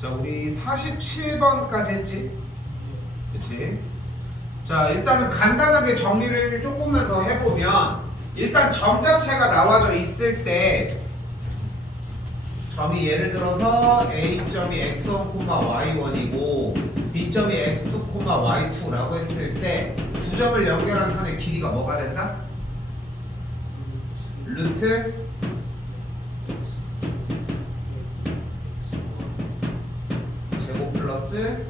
자, 우리 47번까지 했지? 그치? 자, 일단은 간단하게 정리를 조금만 더 해보면, 일단 점 자체가 나와져 있을 때 점이 예를 들어서 A점이 x1, y1이고 B점이 x2, y2라고 했을 때 두 점을 연결한 선의 길이가 뭐가 된다? 루트 제곱 플러스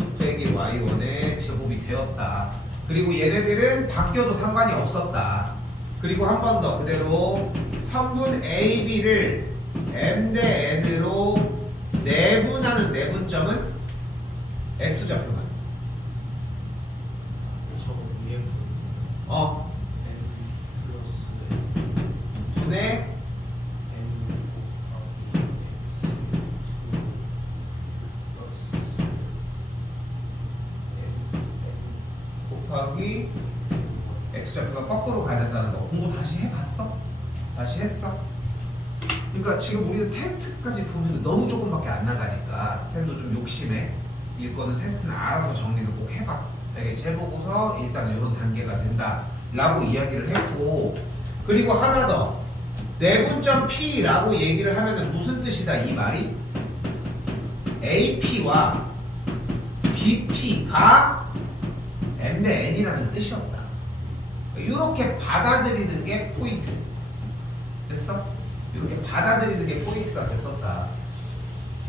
2 빼기 y1의 제곱이 되었다. 그리고 얘네들은 바뀌어도 상관이 없었다. 그리고 한 번 더 그대로 성분 AB를 M 대 N으로 내분하는 내분점은 X좌표만. 저거 위에 어. M 플러스 분의 M 곱하기 X좌표가 거꾸로 가야 된다는 거 공부 다시 해봤어? 다시 했어? 그러니까 지금 우리는 테스트까지 보면 너무 조금밖에 안 나가니까 쌤도 좀 욕심해. 이거는 테스트는 알아서 정리를 꼭 해봐. 알겠지? 해보고서 일단 이런 단계가 된다 라고 이야기를 했고, 그리고 하나 더 내분점 P라고 얘기를 하면은 무슨 뜻이다 이 말이? AP와 BP가 M 대 N이라는 뜻이었다. 이렇게 받아들이는 게 포인트. 됐어? 이렇게 받아들이는 게 포인트가 됐었다.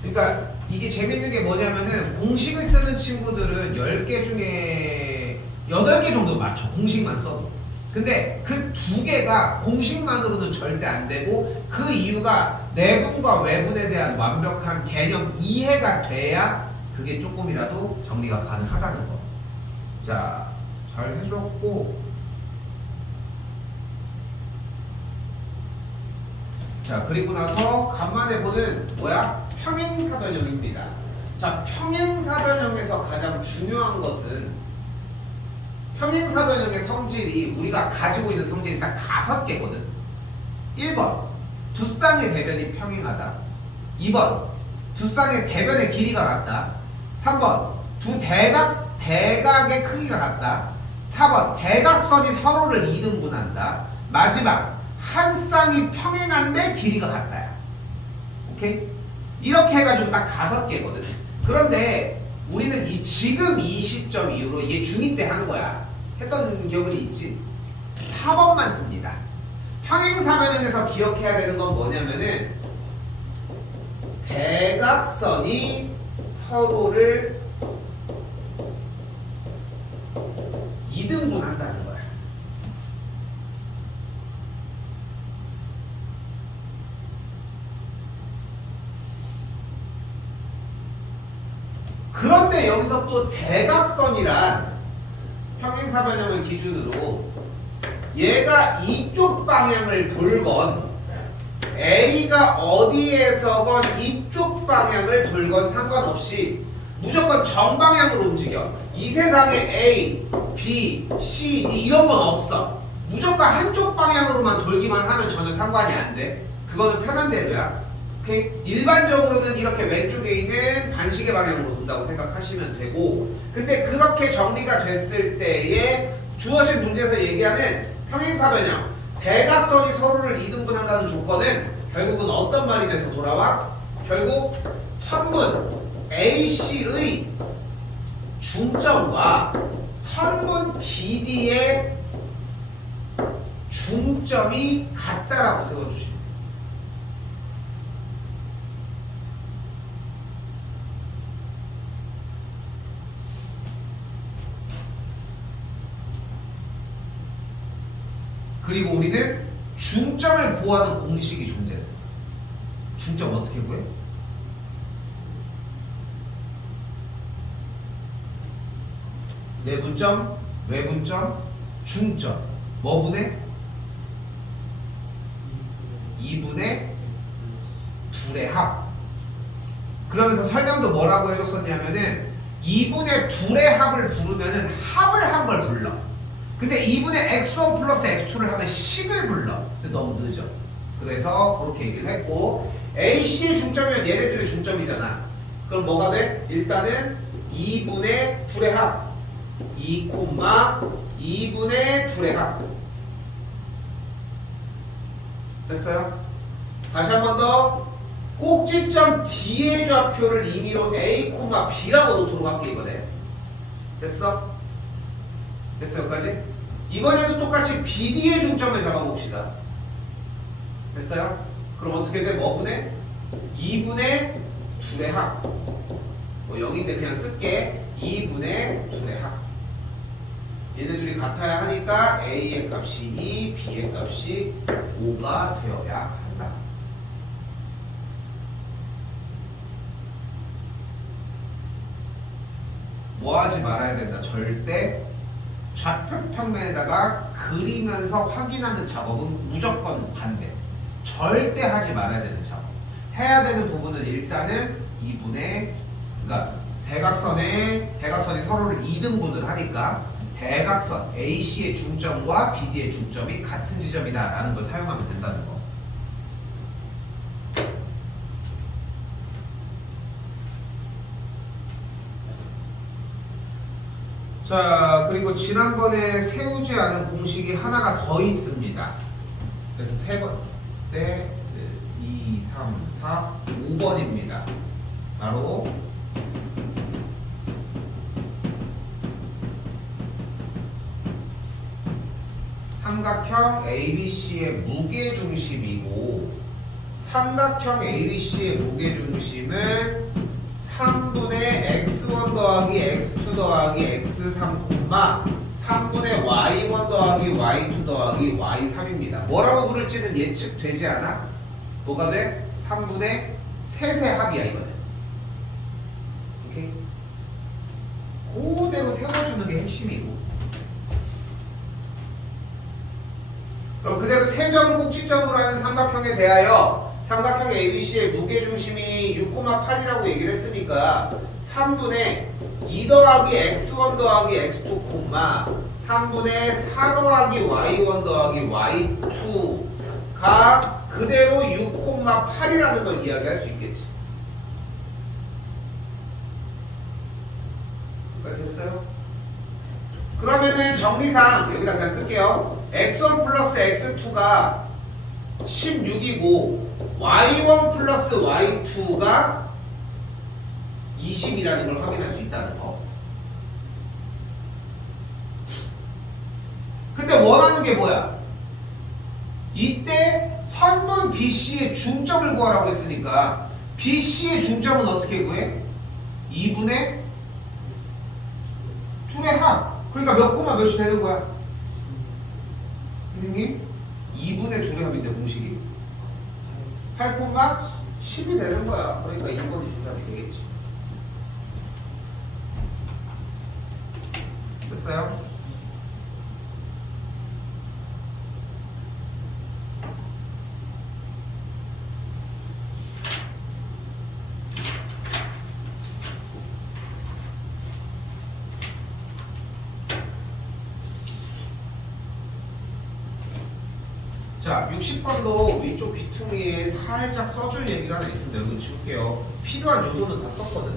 그러니까 이게 재밌는 게 뭐냐면은 공식을 쓰는 친구들은 10개 중에 8개 정도 맞춰. 공식만 써도. 근데 그 2개가 공식만으로는 절대 안 되고, 그 이유가 내분과 외분에 대한 완벽한 개념 이해가 돼야 그게 조금이라도 정리가 가능하다는 거. 자, 잘 해줬고, 자, 그리고 나서 간만에 보는 뭐야? 평행사변형입니다. 자, 평행사변형에서 가장 중요한 것은 평행사변형의 성질이 우리가 가지고 있는 성질이 딱 5개거든. 1번, 두 쌍의 대변이 평행하다. 2번, 두 쌍의 대변의 길이가 같다. 3번, 두 대각의 크기가 같다. 4번, 대각선이 서로를 이등분한다. 마지막, 한 쌍이 평행한데 길이가 같다야. 오케이? 이렇게 해가지고 딱 5개거든. 그런데 우리는 지금 이 시점 이후로 이게 중2 때 하는 거야. 했던 기억은 있지? 4번만 씁니다. 평행사변형에서 기억해야 되는 건 뭐냐면은 대각선이 서로를 이등분한다는 거야. 그런데 여기서 또 대각선이란 평행사변형을 기준으로 얘가 이쪽 방향을 돌건 A가 어디에서건 이쪽 방향을 돌건 상관없이 무조건 정방향으로 움직여. 이 세상에 A, B, C, D 이런 건 없어. 무조건 한쪽 방향으로만 돌기만 하면 전혀 상관이 안 돼. 그거는 편한 대로야. 오케이? 일반적으로는 이렇게 왼쪽에 있는 반시계 방향으로 돈다고 생각하시면 되고, 근데 그렇게 정리가 됐을 때에 주어진 문제에서 얘기하는 평행사변형, 대각선이 서로를 이등분한다는 조건은 결국은 어떤 말이 돼서 돌아와? 결국 선분 AC의 중점과 선분 BD의 중점이 같다라고 세워주십니다. 그리고 우리는 중점을 구하는 공식이 존재했어. 중점 어떻게 구해? 내분점, 외분점, 중점. 뭐 분의? 2분의 둘의 합. 그러면서 설명도 뭐라고 해줬었냐면은 2분의 둘의 합을 부르면은 합을 한 걸 불러. 근데 2분의 x1 플러스 x2를 하면 10을 불러. 근데 너무 늦어. 그래서 그렇게 얘기를 했고, AC의 중점이면 얘네들의 중점이잖아. 그럼 뭐가 돼? 일단은 2분의 2의 합 2, 2분의 2의 합 됐어요? 다시 한 번 더 꼭지점 D의 좌표를 임의로 A, B라고 놓도록 할게 이번에. 됐어? 됐어 여기까지? 이번에도 똑같이 BD의 중점을 잡아봅시다. 됐어요? 그럼 어떻게 돼? 뭐분의? 2분의 2의 합. 뭐 0인데 그냥 쓸게. 2분의 2의 합. 얘네들이 같아야 하니까 A의 값이 2, B의 값이 5가 되어야 한다. 뭐 하지 말아야 된다. 절대 좌표평면에다가 그리면서 확인하는 작업은 무조건 반대. 절대 하지 말아야 되는 작업. 해야 되는 부분은 일단은 2분의 그러니까 대각선이 서로를 2등분을 하니까 대각선 AC의 중점과 BD의 중점이 같은 지점이다 라는 걸 사용하면 된다는 거. 자, 그리고 지난번에 세우지 않은 공식이 하나가 더 있습니다. 그래서 세 번째 2, 3, 4, 5번입니다. 바로 삼각형 ABC의 무게중심이고 삼각형 ABC의 무게중심은 3분의 x1 더하기 x2 더하기 x3, 3분의 y1 더하기 y2 더하기 y3입니다. 뭐라고 부를지는 예측되지 않아? 뭐가 돼? 3분의 셋의 합이야 이번에. 오케이? 그대로 세워주는 게 핵심이고. 그럼 그대로 세 점을 꼭지점으로 하는 삼각형에 대하여 삼각형 ABC의 무게중심이 6,8이라고 얘기를 했으니까 3분의 2 더하기 x1 더하기 x2, 3분의 4 더하기 y1 더하기 y2가 그대로 6,8이라는 걸 이야기할 수 있겠지. 됐어요? 그러면은 정리상 여기다 그냥 쓸게요. x1 플러스 x2가 16이고 y1 플러스 y2가 20이라는 걸 확인할 수 있다는 거. 근데 원하는 게 뭐야? 이때 선분 BC의 중점을 구하라고 했으니까 BC의 중점은 어떻게 구해? 2분의 2의 합. 그러니까 몇 코마 몇이 되는 거야? 선생님? 2분의 2의 합인데 공식이 8,10이 되는 거야. 그러니까 2번이 정답이 되겠지. 됐어요? 자, 60번도 위쪽 귀퉁이에 살짝 써줄 얘기가 하나 있습니다. 여기 줄게요. 필요한 요소는 다 썼거든.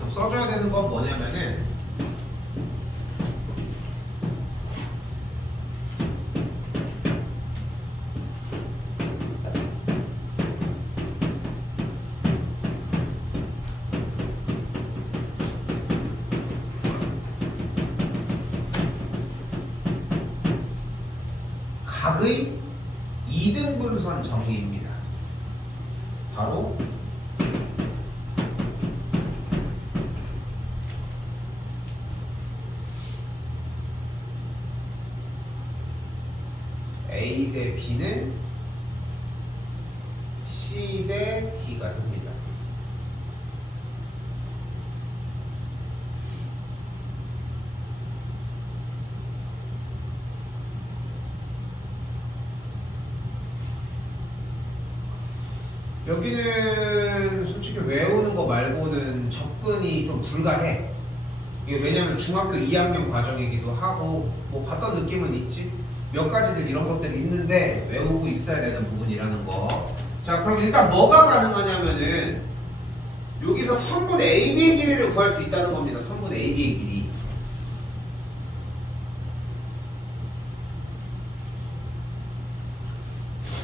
좀 써줘야 되는 건 뭐냐면은 각의 2등분선 정의입니다. 바로 A 대 B는 C 대 D가 됩니다. 여기는 솔직히 외우는 거 말고는 접근이 좀 불가해. 이게 왜냐면 중학교 2학년 과정이기도 하고 뭐 봤던 느낌은 있지. 몇 가지들 이런 것들이 있는데 외우고 있어야 되는 부분이라는 거. 자, 그럼 일단 뭐가 가능하냐면은 여기서 선분 AB의 길이를 구할 수 있다는 겁니다. 선분 AB의 길이.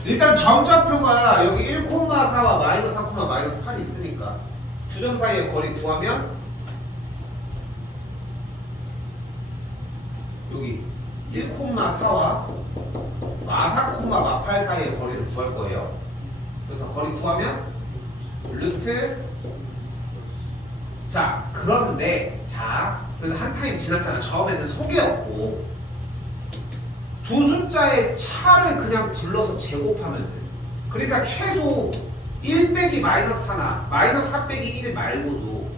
일단 점좌표가 여기 1,4와 마이너스 3, 마이너스 8이 있으니까 두 점 사이의 거리 구하면 여기 1,4와 마4, 마8 사이의 거리를 구할 거예요. 그래서 거리 구하면 루트. 자, 그런데 그래도 한 타임 지났잖아. 처음에는 소개였고 두 숫자의 차를 그냥 불러서 제곱하면 돼. 그러니까 최소 1 빼기 마이너스 4나 마이너스 4 빼기 1 말고도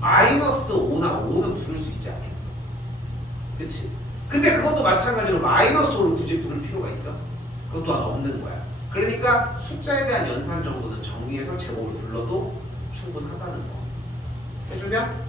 마이너스 5나 5는 부를 수 있지 않겠어? 그치? 근데 그것도 마찬가지로 마이너스 5를 굳이 부를 필요가 있어? 그것도 없는 거야. 그러니까 숫자에 대한 연산 정도는 정리해서 제곱을 불러도 충분하다는 거. 해주면?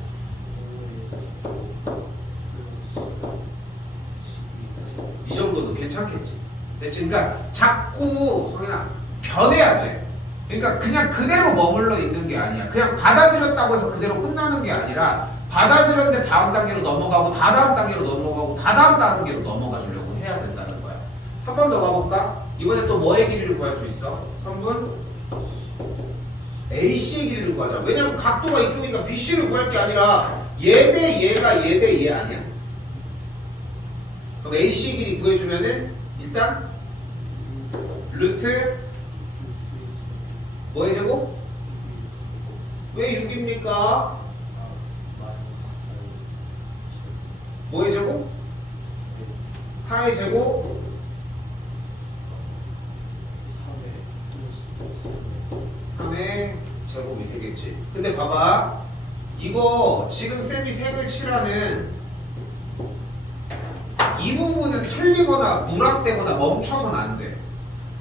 이 정도는 괜찮겠지. 됐지? 그러니까 자꾸 소리나 변해야 돼. 그러니까 그냥 그대로 머물러 있는 게 아니야. 그냥 받아들였다고 해서 그대로 끝나는 게 아니라 받아들였는데 다음 단계로 넘어가고 다다음 단계로 넘어가고 다다음 단계로 넘어가 주려고 해야 된다는 거야. 한 번 더 가볼까? 이번에 또 뭐의 길이를 구할 수 있어? 선분 AC의 길이를 구하자. 왜냐면 각도가 이쪽이니까 BC를 구할 게 아니라 얘 대 얘가 얘 대 얘 아니야? 그럼 AC의 길이 구해주면은 일단 루트 뭐의 제곱? 왜 6입니까? 뭐의 제곱? 4의 제곱? 3의 제곱이 되겠지. 근데 봐봐, 이거 지금 쌤이 색을 칠하는 이 부분은 틀리거나 누락되거나 멈춰서는 안 돼.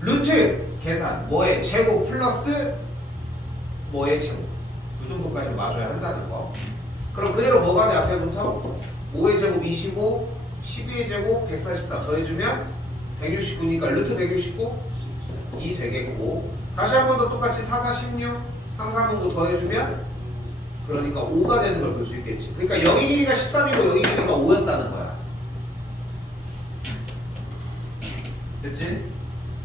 루트 계산 뭐의 제곱 플러스 뭐의 제곱 이 정도까지 맞아야 한다는 거. 그럼 그대로 뭐가 돼? 앞에부터 5의 제곱 25, 12의 제곱 144 더해주면 169니까 루트 169 2 되겠고, 다시 한 번 더 똑같이 4, 4, 16 3, 3, 9 더해주면 그러니까 5가 되는 걸 볼 수 있겠지. 그러니까 여기 길이가 13이고 여기 길이가 5였다는 거야. 됐지?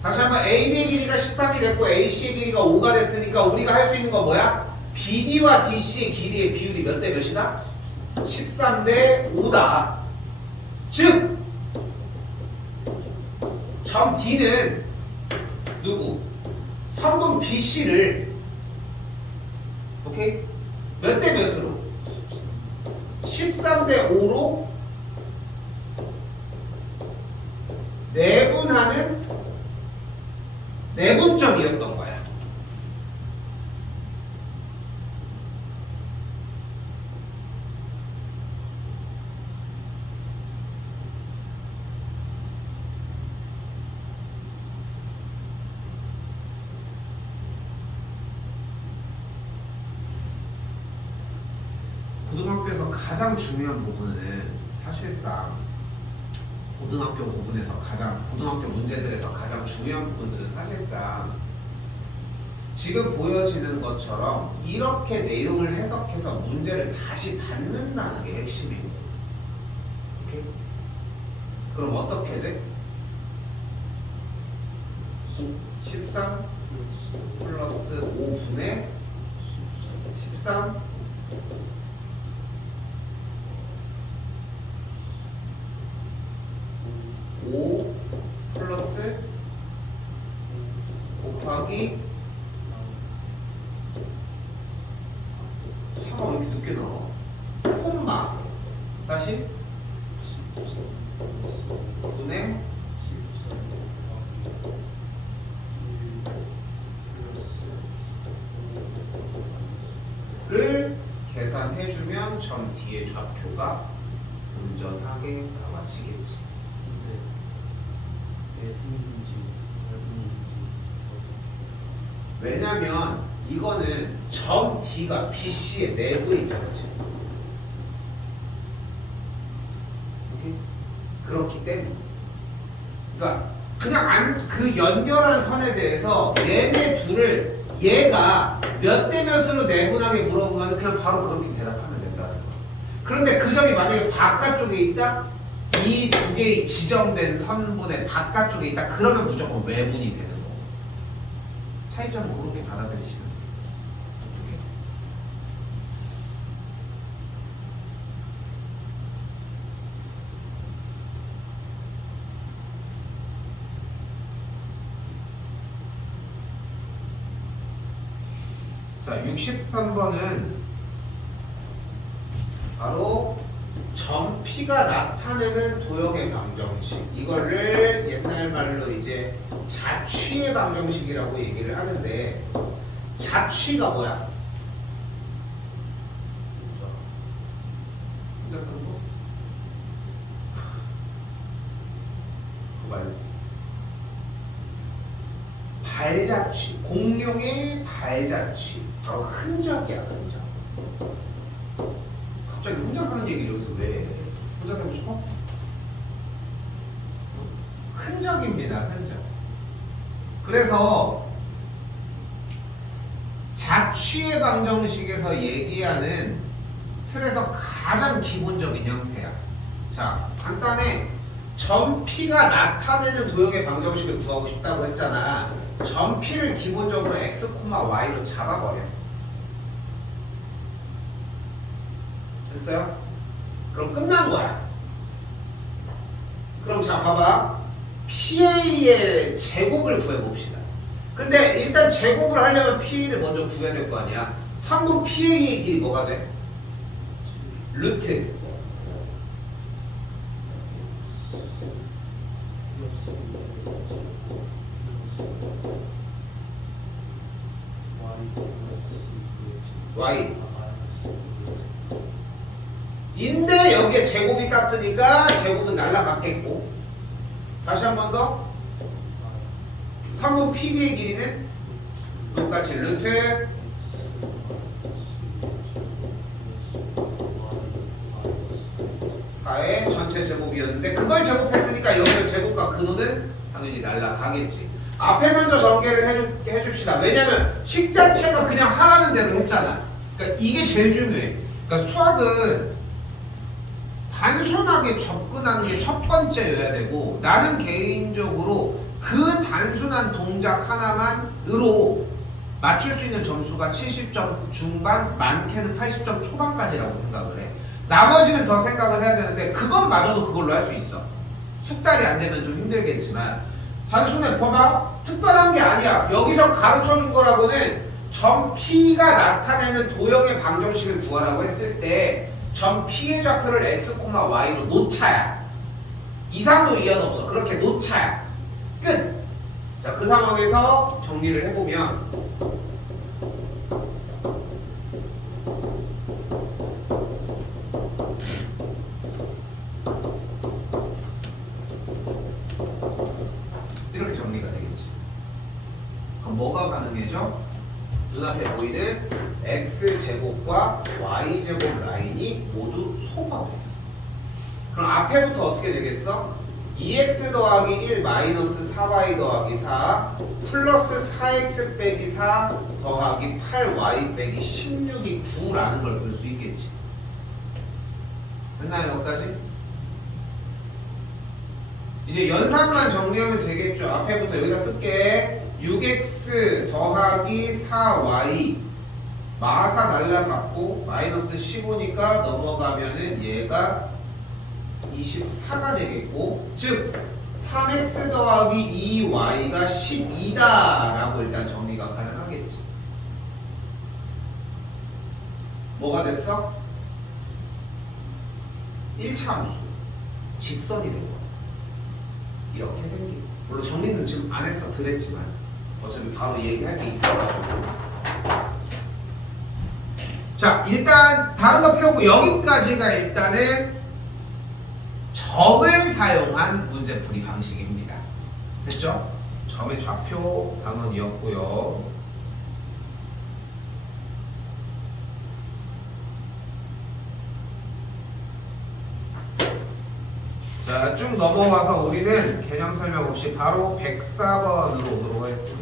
다시 한번 AB의 길이가 13이 됐고 AC의 길이가 5가 됐으니까 우리가 할 수 있는 건 뭐야? BD와 DC의 길이의 비율이 몇 대 몇이다? 13 대 5다. 즉 점 D는 누구? 선분 BC를 오케이? 몇 대 몇으로? 13 대 5로 내분하는 내분점이었던 거야. 고등학교에서 가장 중요한 부분은 사실상 고등학교 부분에서 고등학교 문제들에서 가장 중요한 부분들은 사실상 지금 보여지는 것처럼 이렇게 내용을 해석해서 문제를 다시 받는다는 게 핵심이거든. 오케이? 그럼 어떻게 돼? 13 플러스 5분의 13 5 플러스 곱하기 4가 왜 이렇게 늦게 나와? 콤마 다시 분의 를 계산해주면 점 D의 좌표가 온전하게 나와지겠지. 왜냐면 이거는 점 D가 BC의 내부에 있잖아 지금. 오케이? 그렇기 때문에 그러니까 그냥 그 연결한 선에 대해서 얘네 둘을 얘가 몇 대 몇으로 내분하게 물어보면 그냥 바로 그렇게 대답하면 된다는 거. 그런데 그 점이 만약에 바깥쪽에 있다? 이 두 개의 지정된 선분의 바깥쪽에 있다? 그러면 무조건 외분이 되는 거. 차이점은 그렇게 받아들이시면 돼요. 어떻게? 자, 63번은 바로 점 P가 나타내는 도형의 방정식, 이거를 옛날 말로 이제 자취의 방정식이라고 얘기를 하는데, 자취가 뭐야? 혼자 사는 거? 그거 말고 발자취, 공룡의 발자취, 바로 흔적이야, 흔적. 갑자기 혼자 사는 얘기를 여기서 왜? 혼자 살고 싶어? 흔적입니다, 흔적. 그래서 자취의 방정식에서 얘기하는 틀에서 가장 기본적인 형태야. 자, 간단해. 점 P가 나타내는 도형의 방정식을 구하고 싶다고 했잖아. 점 P를 기본적으로 x, y로 잡아버려. 됐어요? 그럼 끝난 거야. 그럼 자, 봐봐. PA의 제곱을 구해봅시다. 근데 일단 제곱을 하려면 PA를 먼저 구해야 될 거 아니야. 3분 PA의 길이 뭐가 돼? 루트 y 인데 여기에 제곱이 땄으니까 제곱은 날라갔겠고, 다시 한 번 더. 3분 PB의 길이는 똑같이 루트 4의 전체 제곱이었는데, 그걸 제곱했으니까 여기는 제곱과 근호는 당연히 날라가겠지. 앞에 먼저 전개를 해줍시다. 왜냐면 식 자체가 그냥 하라는 대로 했잖아. 그러니까 이게 제일 중요해. 그러니까 수학은 단순하게 접근하는 게 첫 번째여야 되고, 나는 개인적으로 그 단순한 동작 하나만으로 맞출 수 있는 점수가 70점 중반, 많게는 80점 초반까지라고 생각을 해. 나머지는 더 생각을 해야 되는데, 그것마저도 그걸로 할 수 있어. 숙달이 안 되면 좀 힘들겠지만, 단순해. 봐봐, 특별한 게 아니야. 여기서 가르쳐준 거라고는 점 P가 나타내는 도형의 방정식을 구하라고 했을 때 점 P의 좌표를 x, y로 놓자야. 이상도 이하도 없어. 그렇게 놓자야. 끝. 자, 그 상황에서 정리를 해보면, 이렇게 정리가 되겠지. 그럼 뭐가 가능해져? 눈앞에 보이는 x제곱과 y제곱 라인이 모두 소거돼. 그럼 앞에부터 어떻게 되겠어? 2x 더하기 1 마이너스 4y 더하기 4 플러스 4x 빼기 4 더하기 8y 빼기 16이 9라는 걸 볼 수 있겠지. 됐나요? 여기까지? 이제 연산만 정리하면 되겠죠. 앞에부터 여기다 쓸게. 6x 더하기 4y 마사 날라갔고 마이너스 15니까 넘어가면은 얘가 24가 되겠고, 즉 3x 더하기 2y가 12다 라고 일단 정리가 가능하겠지. 뭐가 됐어? 1차 함수 직선이 된 거야. 이렇게 생긴. 물론 정리는 지금 안 했어. 드렸지만 어차피 바로 얘기할 게 있어가지고. 자, 일단 다른 거 필요 없고 여기까지가 일단은 점을 사용한 문제풀이 방식입니다. 됐죠? 점의 좌표 단원이었고요. 자, 쭉 넘어와서 우리는 개념 설명 없이 바로 104번으로 오도록 하겠습니다.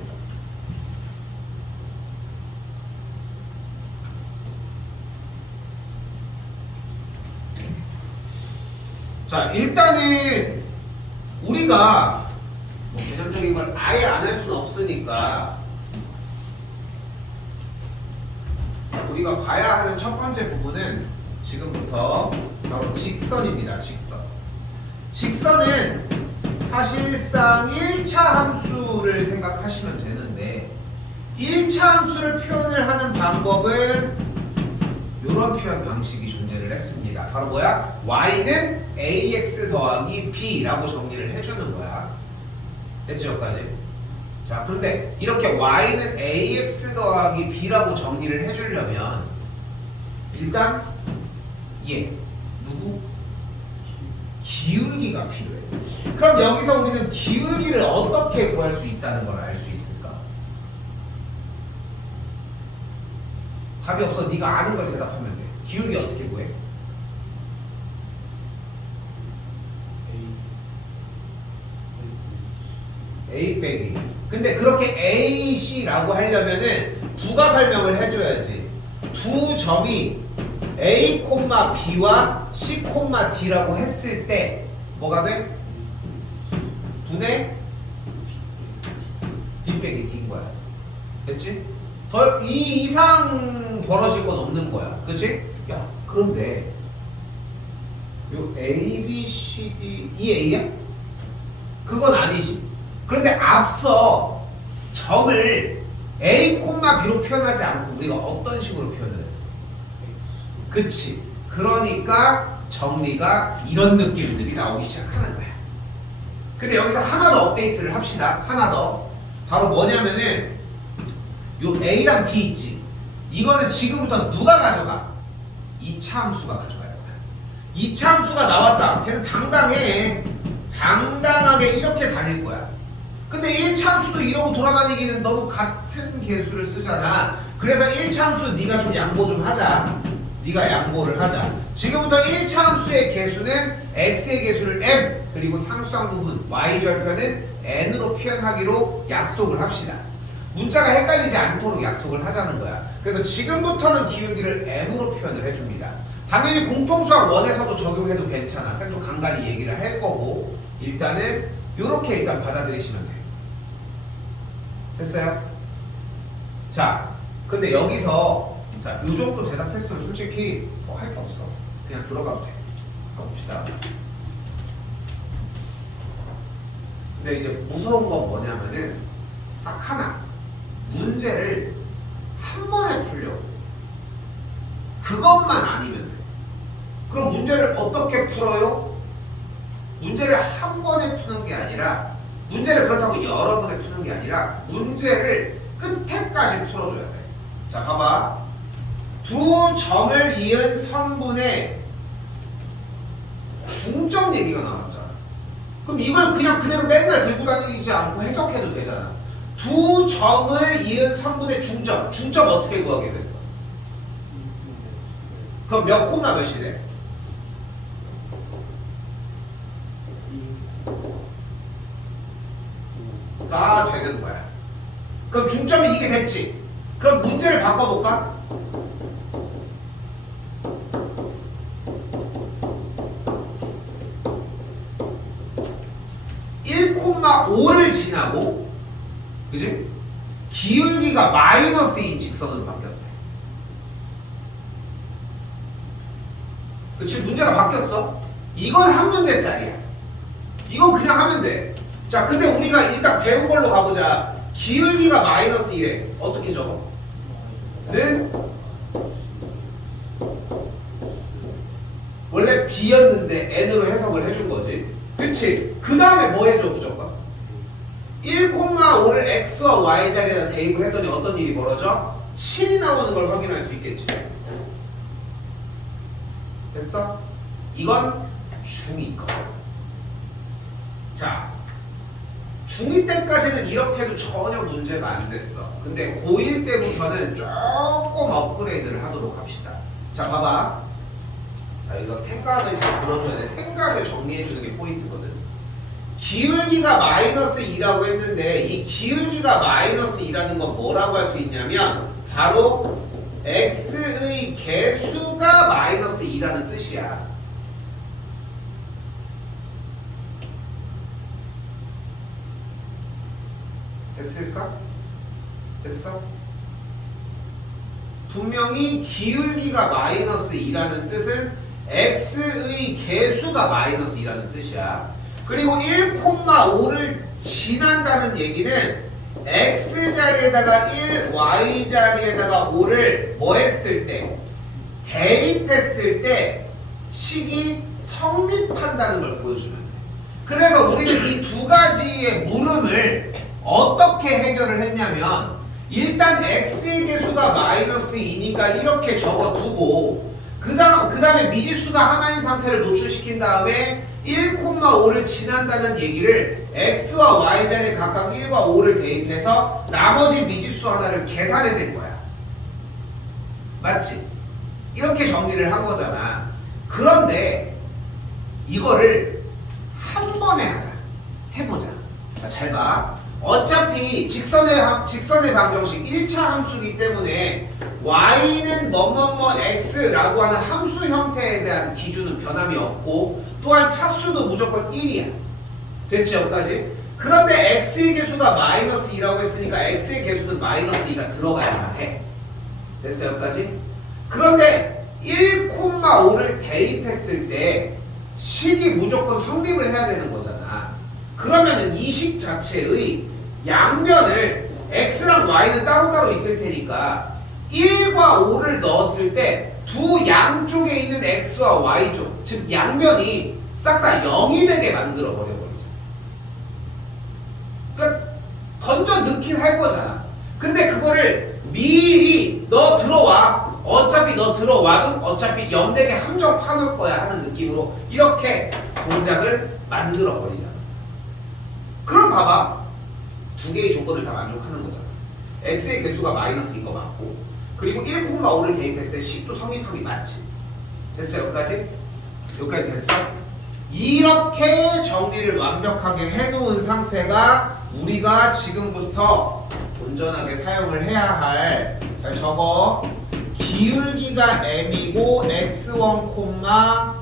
자, 일단은 우리가 뭐 개념적인 걸 아예 안 할 수는 없으니까 우리가 봐야 하는 첫 번째 부분은 지금부터 바로 직선입니다. 직선. 직선은 사실상 1차 함수를 생각하시면 되는데 1차 함수를 표현을 하는 방법은 이런 표현 방식이 존재를 했습니다. 바로 뭐야? y는 ax 더하기 b라고 정리를 해주는 거야. 됐죠? 여기까지? 자, 그런데 이렇게 y는 ax 더하기 b라고 정리를 해주려면 일단 얘 누구? 기울기가 필요해. 그럼 여기서 우리는 기울기를 어떻게 구할 수 있다는 걸 알 수 있을까? 답이 없어. 네가 아는 걸 대답하면 돼. 기울기 어떻게 구해? A 빼기. 근데 그렇게 A, C라고 하려면은 부가 설명을 해줘야지. 두 점이 A, B와 C, D라고 했을 때 뭐가 돼? 분의 B 빼기 D인 거야. 됐지? 더 이 이상 벌어질 건 없는 거야. 그치? 야, 그런데 요 A, B, C, D 이 A야? 그건 아니지. 그런데 앞서 점을 A, B로 표현하지 않고 우리가 어떤 식으로 표현을 했어? 그치? 그러니까 정리가 이런 느낌들이 나오기 시작하는 거야. 근데 여기서 하나 더 업데이트를 합시다. 하나 더. 바로 뭐냐면은 요 A랑 B 있지? 이거는 지금부터 누가 가져가? 2차 함수가 가져갈 거야. 2차 함수가 나왔다. 걔는 당당해. 당당하게 이렇게 다닐 거야. 근데 1차 함수도 이러고 돌아다니기는 너무 같은 개수를 쓰잖아. 그래서 1차 함수 네가 좀 양보 좀 하자. 네가 양보를 하자. 지금부터 1차 함수의 개수는 x의 개수를 m 그리고 상수항 부분 y 절편은 n으로 표현하기로 약속을 합시다. 문자가 헷갈리지 않도록 약속을 하자는 거야. 그래서 지금부터는 기울기를 m으로 표현을 해줍니다. 당연히 공통수학 1에서도 적용해도 괜찮아. 쌤도 간간히 얘기를 할 거고 일단은 이렇게 일단 받아들이시면 돼요. 됐어요? 자, 근데 여기서 자, 요 정도 대답했으면 솔직히 뭐 할 게 없어. 그냥 들어가도 돼. 가봅시다. 근데 이제 무서운 건 뭐냐면은 딱 하나. 문제를 한 번에 풀려고. 그것만 아니면 돼. 그럼 문제를 어떻게 풀어요? 문제를 한 번에 푸는 게 아니라 문제를 그렇다고 여러 번에 푸는 게 아니라 문제를 끝에까지 풀어줘야 돼. 자, 봐봐. 두 점을 이은 성분의 중점 얘기가 나왔잖아. 그럼 이걸 그냥 그대로 맨날 들고 다니지 않고 해석해도 되잖아. 두 점을 이은 성분의 중점. 중점 어떻게 구하게 됐어? 그럼 몇 콤마 몇이 돼? 가 되는 거야. 그럼 중점이 이게 됐지? 그럼 문제를 바꿔볼까? (1,5를) 지나고 그지? 기울기가 -2인 직선으로 바뀌었대. 그치? 문제가 바뀌었어. 이건 한 문제짜리야. 이건 그냥 하면 돼. 자, 근데 우리가 일단 배운 걸로 가보자. 기울기가 -1에 어떻게 적어? 는 원래 b였는데 n으로 해석을 해준 거지. 그치? 그 다음에 뭐 해줘 무조건? 1,5를 x와 y 자리에다 대입을 했더니 어떤 일이 벌어져? 7이 나오는 걸 확인할 수 있겠지. 됐어? 이건 중2 거. 자, 중2 때까지는 이렇게 해도 전혀 문제가 안 됐어. 근데 고1 때부터는 조금 업그레이드를 하도록 합시다. 자, 봐봐. 자, 이거 생각을 잘 들어줘야 돼. 생각을 정리해주는 게 포인트거든. 기울기가 마이너스 2라고 했는데 이 기울기가 마이너스 2라는 건 뭐라고 할 수 있냐면 바로 x의 개수가 마이너스 2라는 뜻이야. 됐을까? 됐어? 분명히 기울기가 마이너스 2라는 뜻은 x의 개수가 마이너스 2라는 뜻이야. 그리고 1,5를 지난다는 얘기는 x 자리에다가 1, y 자리에다가 5를 뭐 했을 때? 대입했을 때 식이 성립한다는 걸 보여주면 돼. 그래서 우리는 이 두 가지의 물음을 어떻게 해결을 했냐면 일단 x의 개수가 마이너스 2니까 이렇게 적어두고 그 다음에 미지수가 하나인 상태를 노출시킨 다음에 1,5를 지난다는 얘기를 x와 y 자리에 각각 1과 5를 대입해서 나머지 미지수 하나를 계산해낸 거야. 맞지? 이렇게 정리를 한 거잖아. 그런데 이거를 한 번에 하자. 해보자. 자, 잘 봐. 어차피 직선의 방정식 1차 함수이기 때문에 y는 뭐뭐뭐 x라고 하는 함수 형태에 대한 기준은 변함이 없고 또한 차수도 무조건 1이야. 됐지 여기까지? 그런데 x의 개수가 마이너스 2라고 했으니까 x의 개수는 마이너스 2가 들어가야만 해. 됐어 여기까지? 그런데 1,5를 대입했을 때 식이 무조건 성립을 해야 되는 거잖아. 그러면은 이 식 자체의 양면을 x랑 y는 따로따로 있을 테니까 1과 5를 넣었을 때 두 양쪽에 있는 x와 y쪽, 즉 양면이 싹 다 0이 되게 만들어 버려버리죠. 그러니까 던져 넣긴 할 거잖아. 근데 그거를 미리 너 들어와. 어차피 너 들어와도 어차피 0 되게 함정 파놓을 거야 하는 느낌으로 이렇게 동작을 만들어 버리잖아. 그럼 봐봐. 두 개의 조건을 다 만족하는 거잖아. x의 개수가 마이너스인 거 맞고 그리고 1,5를 대입했을 때 식도 성립함이 맞지. 됐어 여기까지? 여기까지 됐어? 이렇게 정리를 완벽하게 해놓은 상태가 우리가 지금부터 온전하게 사용을 해야 할, 잘 적어. 기울기가 m이고 x1,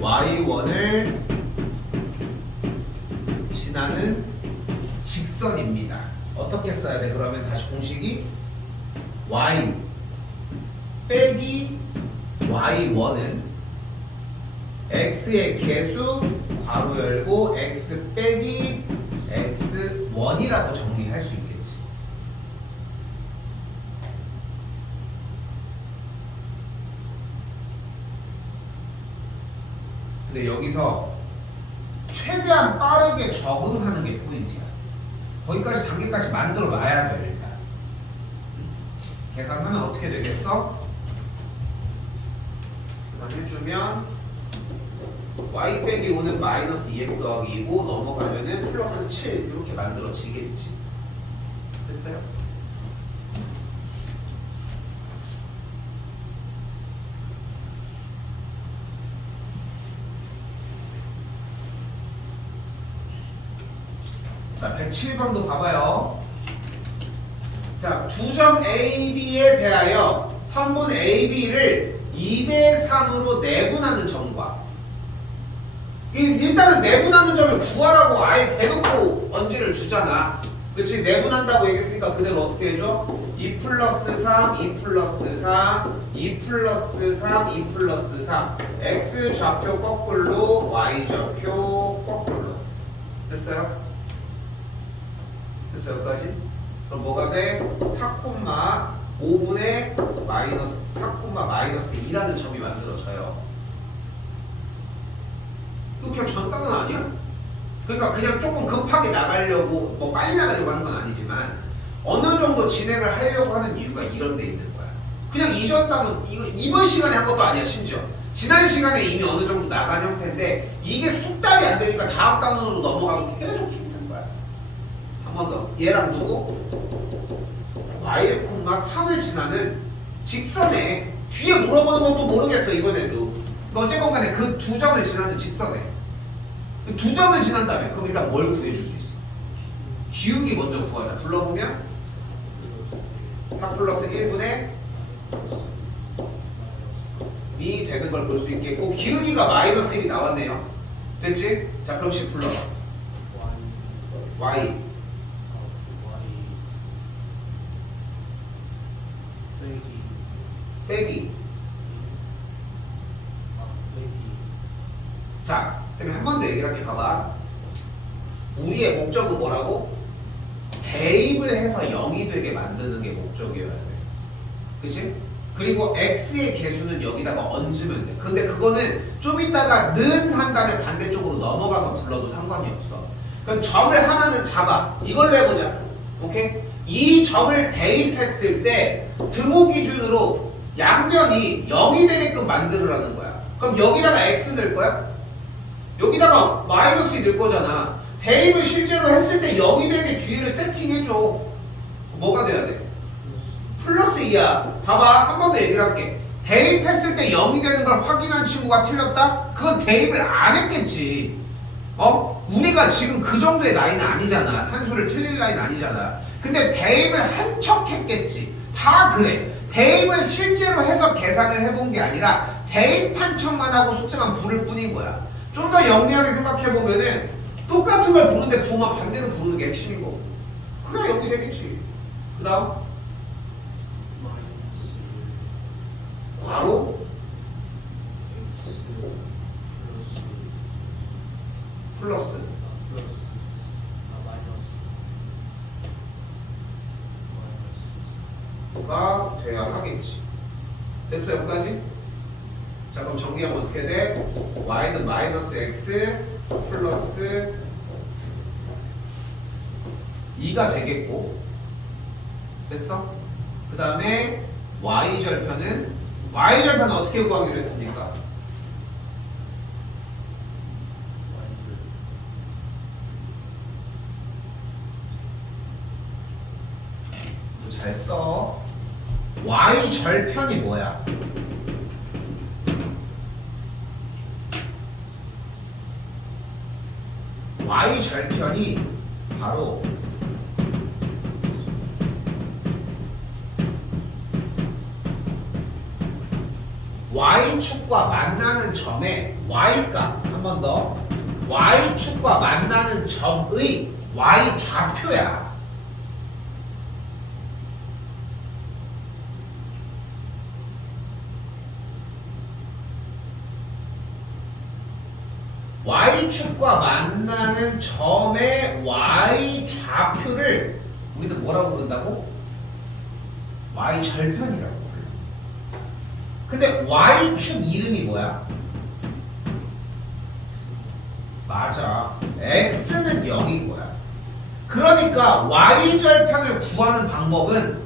y1을 지나는 직선입니다. 어떻게 써야 돼? 그러면 다시 공식이 y 빼기 y1은 x의 개수 괄호 열고 x 빼기 x1이라고 정리할 수 있겠지. 근데 여기서 최대한 빠르게 적응하는 게 포인트야. 거기까지 단계까지 만들어 놔야 돼 일단. 계산하면 어떻게 되겠어? 계산해주면 y 빼기 5는 마이너스 2x 더하기 2고 넘어가면은 플러스 7 이렇게 만들어지겠지. 됐어요? 자, 107번도 봐봐요. 자, 두 점 AB에 대하여 선분 AB를 2대3으로 내분하는 점과 일단은 내분하는 점을 구하라고 아예 대놓고 언지를 주잖아. 그치? 내분한다고 얘기했으니까 그대로 어떻게 해줘? 2 플러스 3, 2 플러스 3, 2 플러스 3, 2 플러스 3 x 좌표 거꾸로 y 좌표 거꾸로. 됐어요? 됐어 여기까지? 그럼 뭐가 돼? 4,5분의 마이너스 4,마이너스 2라는 점이 만들어져요. 이거 그냥 전단은 아니야? 그러니까 그냥 조금 급하게 나가려고 뭐 빨리 나가려고 하는 건 아니지만 어느 정도 진행을 하려고 하는 이유가 이런 데 있는 거야. 그냥 이전 단은 이거 이번 시간에 한 것도 아니야. 심지어 지난 시간에 이미 어느 정도 나간 형태인데 이게 숙달이 안 되니까 다음 단원으로 넘어가도 계속 힘든 거야. 한 번 더. 얘랑 누구? y, 3을 지나는 직선의 뒤에 물어보는 건 또 모르겠어 이번에도. 어쨌건 간에 그 두 점을 지나는 직선에 그 두 점을 지난다면 그럼 일단 뭘 구해줄 수 있어? 기울기 먼저 구하자. 불러보면 4 플러스 1분의 이 되는 걸 볼 수 있겠고 기울기가 마이너스 1이 나왔네요. 됐지? 자 그럼 10 불러. y 빼기. 자 쌤이 한 번 더 얘기를 할게. 봐봐. 우리의 목적은 뭐라고? 대입을 해서 0이 되게 만드는 게 목적이어야 돼. 그치? 그리고 x의 개수는 여기다가 얹으면 돼. 근데 그거는 좀 이따가 는 한 다음에 반대쪽으로 넘어가서 불러도 상관이 없어. 그럼 점을 하나는 잡아. 이걸로 해보자. 오케이? 이 점을 대입했을 때 등호 기준으로 양변이 0이 되게끔 만들으라는 거야. 그럼 여기다가 x 넣을 거야? 여기다가 마이너스 2 넣을 거잖아. 대입을 실제로 했을 때 0이 되게 뒤를 세팅해줘. 뭐가 돼야 돼? 플러스 2야. 봐봐. 한 번 더 얘기를 할게. 대입했을 때 0이 되는 걸 확인한 친구가 틀렸다? 그건 대입을 안 했겠지. 우리가 지금 그 정도의 나이는 아니잖아. 산수를 틀릴 나이는 아니잖아. 근데 대입을 한 척 했겠지. 다 그래. 대입을 실제로 해서 계산을 해본 게 아니라 대입한 척만 하고 숫자만 부를 뿐인 거야. 좀 더 영리하게 생각해보면은 똑같은 걸 부르는데 부호만 반대로 부르는 게 핵심인 거고. 그래 여기 되겠지. 그 다음 괄호 플러스 가 돼야 하겠지. 됐어 여기까지? 자 그럼 정리하면 어떻게 돼? y는 마이너스 x 플러스 2가 되겠고 됐어? 그 다음에 y절편은 어떻게 구하기로 했습니까? 잘 써. y절편이 뭐야? y절편이 바로 y축과 만나는 점의 y값 한 번 더 y축과 만나는 점의 y좌표야. y축과 만나는 점의 y좌표를 우리는 뭐라고 부른다고? y절편이라고 불러. 근데 y축 이름이 뭐야? 맞아. x는 0인 거야. 그러니까 y절편을 구하는 방법은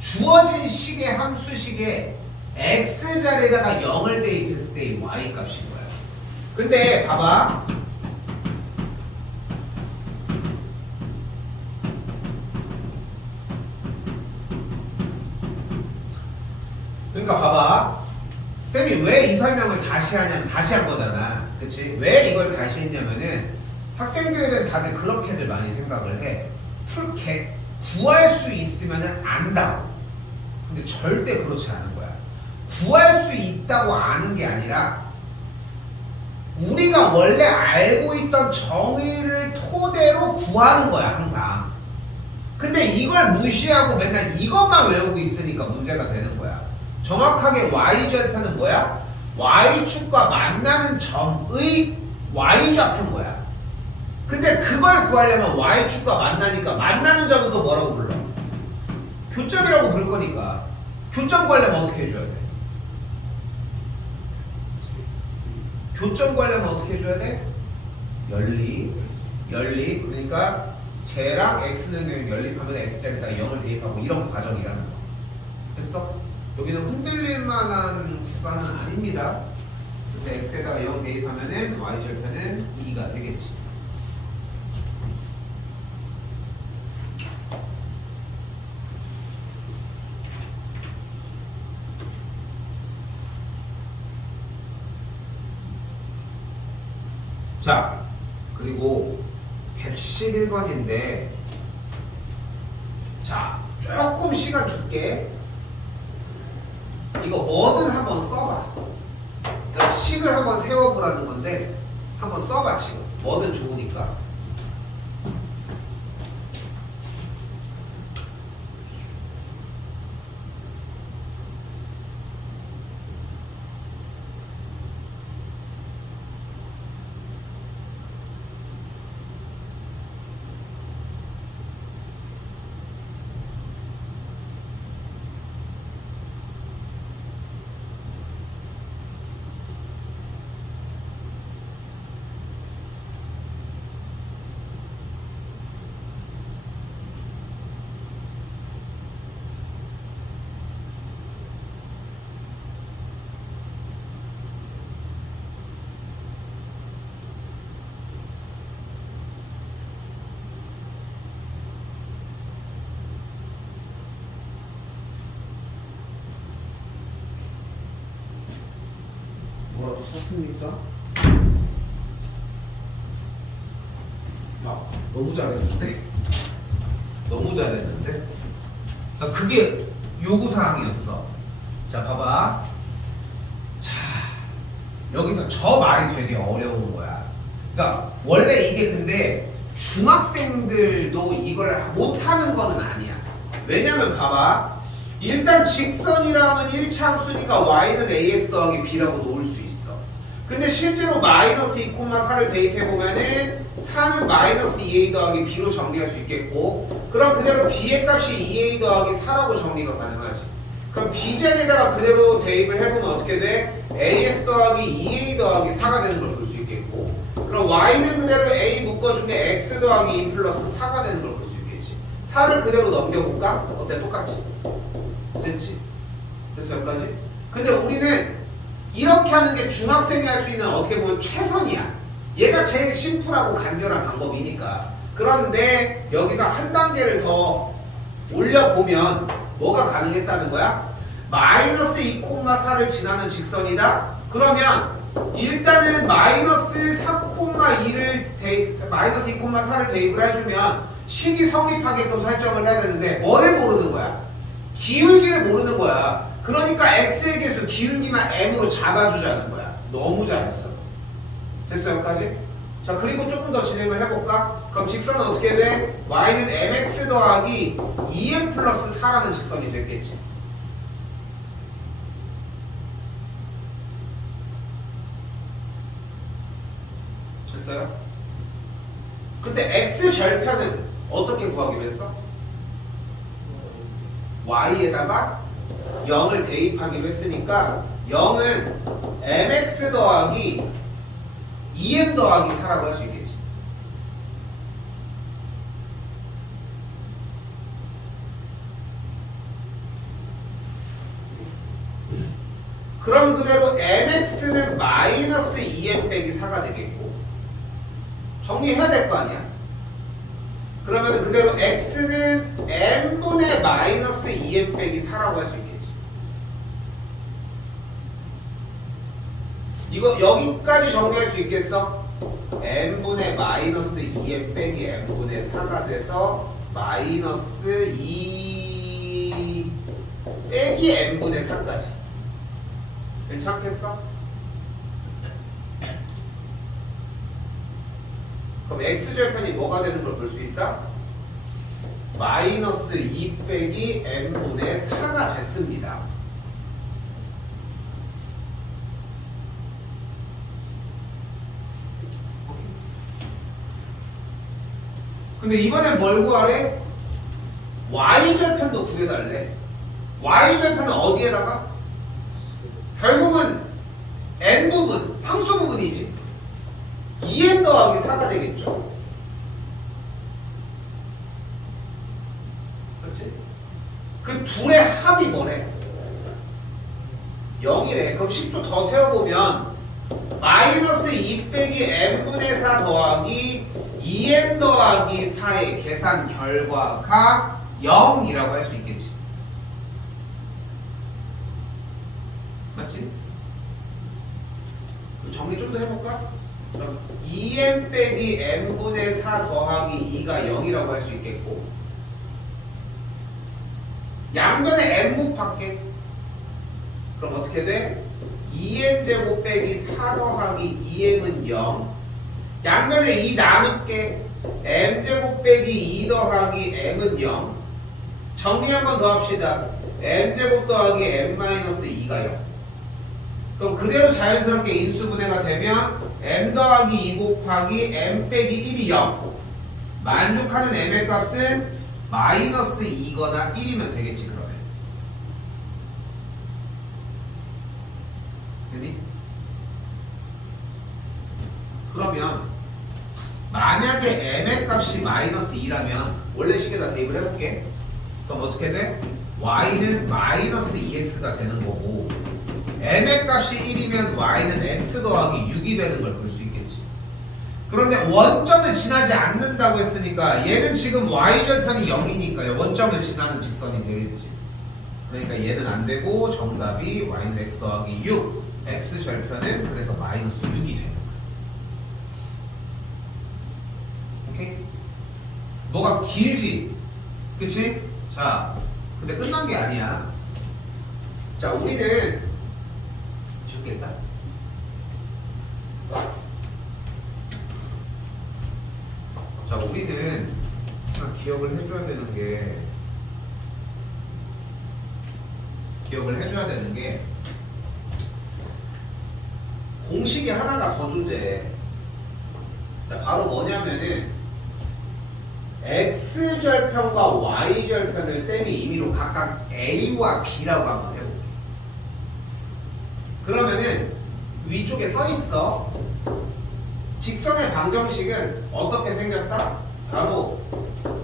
주어진 식의 함수식에 x자리에다가 0을 대입했을 때의 y값인 거야. 근데 봐봐. 그러니까 봐봐. 쌤이 왜 이 설명을 다시 하냐면 다시 한 거잖아. 그치? 왜 이걸 다시 했냐면은 학생들은 다들 그렇게들 많이 생각을 해. 구할 수 있으면은 안다고. 근데 절대 그렇지 않은 거야. 구할 수 있다고 아는 게 아니라 우리가 원래 알고 있던 정의를 토대로 구하는 거야 항상. 근데 이걸 무시하고 맨날 이것만 외우고 있으니까 문제가 되는 거야. 정확하게 y절편은 뭐야? y축과 만나는 점의 y좌표인 거야. 근데 그걸 구하려면 y축과 만나니까 만나는 점은 또 뭐라고 불러? 교점이라고 부를 거니까 교점 구하려면 어떻게 해줘야 돼? 교점 구하려면 어떻게 해줘야 돼? 연립. 그러니까 쟤랑 x는 연립하면 x자리에다 0을 대입하고 이런 과정이라는 거. 됐어? 여기는 흔들릴 만한 구간은 아닙니다. 그래서 x에다가 0 대입하면은 y절편은 2가 되겠지. 자, 그리고 111번인데 자, 조금 시간 줄게. 이거 뭐든 한번 써봐. 그러니까 식을 한번 세워보라는 건데 한번 써봐. 지금 뭐든 좋으니까. 뭐라도 썼습니까? 야, 너무 잘했는데? 너무 잘했는데? 아, 그게 요구사항이었어. 자, 봐봐. 자, 여기서 저 말이 되게 어려운 거야. 그러니까 원래 이게 근데 중학생들도 이걸 못하는 거는 아니야. 왜냐면 봐봐. 일단 직선이라면 1차 함수니까 y는 ax 더하기 b라고 놓을 수 있어. 근데 실제로 마이너스 2,4를 대입해보면은 4는 마이너스 2a 더하기 b로 정리할 수 있겠고, 그럼 그대로 b의 값이 2a 더하기 4라고 정리가 가능하지. 그럼 b제에다가 그대로 대입을 해보면 어떻게 돼? ax 더하기 2a 더하기 4가 되는 걸 볼 수 있겠고, 그럼 y는 그대로 a 묶어준 게 x 더하기 2 플러스 4가 되는 걸 볼 수 있겠지. 4를 그대로 넘겨볼까? 어때? 똑같지? 됐지? 됐어 여기까지? 근데 우리는 이렇게 하는 게 중학생이 할 수 있는 어떻게 보면 최선이야. 얘가 제일 심플하고 간결한 방법이니까. 그런데 여기서 한 단계를 더 올려보면 뭐가 가능했다는 거야? 마이너스 2,4를 지나는 직선이다? 그러면 일단은 마이너스 4,2를 마이너스 2,4를 대입을 해주면 식이 성립하게끔 설정을 해야 되는데 뭐를 모르는 거야? 기울기를 모르는 거야. 그러니까 x의 개수 기울기만 m으로 잡아주자는 거야. 너무 잘했어. 됐어 여기까지? 자, 그리고 조금 더 진행을 해볼까? 그럼 직선은 어떻게 돼? y는 mx 더하기 2m 플러스 4라는 직선이 됐겠지. 됐어요? 근데 x 절편은 어떻게 구하기로 했어? y에다가 0을 대입하기로 했으니까 0은 mx 더하기 2m 더하기 4라고 할 수 있겠지. 그럼 그대로 mx는 마이너스 2m 빼기 4가 되겠고, 정리해야 될 거 아니야? 그러면 그대로 x는 n분의 마이너스 2m 빼기 4라고 할 수 있겠지. 이거 여기까지 정리할 수 있겠어? n분의 마이너스 2m 빼기 n분의 4가 돼서 마이너스 2 빼기 n분의 4까지. 괜찮겠어? 그럼 x절편이 뭐가 되는 걸 볼 수 있다? 마이너스 2 빼기 n분의 4가 됐습니다. 근데 이번엔 뭘 구하래? y절편도 구해달래. y절편은 어디에다가? 결국은 n부분, 상수 부분이지. 2m 더하기 4가 되겠죠. 그렇지? 그 둘의 합이 뭐래? 0이래. 그럼 10도 더 세워보면 마이너스 2 빼기 n분의 4 더하기 2m 더하기 4의 계산 결과가 0이라고 할 수 있겠지. 맞지? 정리 좀 더 해볼까? 그럼 2m 빼기 n분의 4 더하기 2가 0이라고 할 수 있겠고 양변에 n 곱할게. 그럼 어떻게 돼? 2m제곱 빼기 4 더하기 2m은 0. 양변에 2 나눌게. m제곱 빼기 2 더하기 m은 0. 정리 한 번 더 합시다. m제곱 더하기 m-2가 0. 그럼 그대로 자연스럽게 인수분해가 되면 m 더하기 2 곱하기 m 빼기 1이 0. 만족하는 m의 값은 마이너스 2거나 1이면 되겠지 그러면. 되니? 그러면 만약에 m의 값이 마이너스 2라면 원래 식에다 대입을 해볼게. 그럼 어떻게 돼? y는 마이너스 2x가 되는 거고 m의 값이 1이면 y는 x 더하기 6이 되는 걸 볼 수 있겠지. 그런데 원점을 지나지 않는다고 했으니까 얘는 지금 y절편이 0이니까 원점을 지나는 직선이 되겠지. 그러니까 얘는 안 되고 정답이 y는 x 더하기 6 x절편은 그래서 마이너스 6이 되는 거야. 오케이? 뭐가 길지? 그치? 자, 근데 끝난 게 아니야. 자, 우리는 죽겠다. 자, 우리는 하나 기억을 해줘야 되는 게 공식이 하나가 더 존재해. 자, 바로 뭐냐면은 x절편과 y절편을 쌤이 임의로 각각 a와 b라고 한번 해볼게. 그러면은 위쪽에 써있어. 직선의 방정식은 어떻게 생겼다? 바로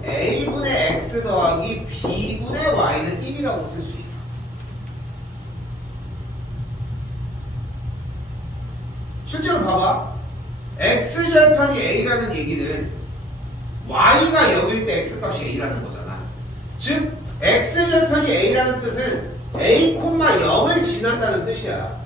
a분의 x 더하기 b분의 y는 1이라고 쓸 수 있어. 실제로 봐봐. x절편이 a라는 얘기는 y가 0일 때 x값이 a라는 거잖아. 즉 x절편이 a라는 뜻은 a, 0을 지난다는 뜻이야.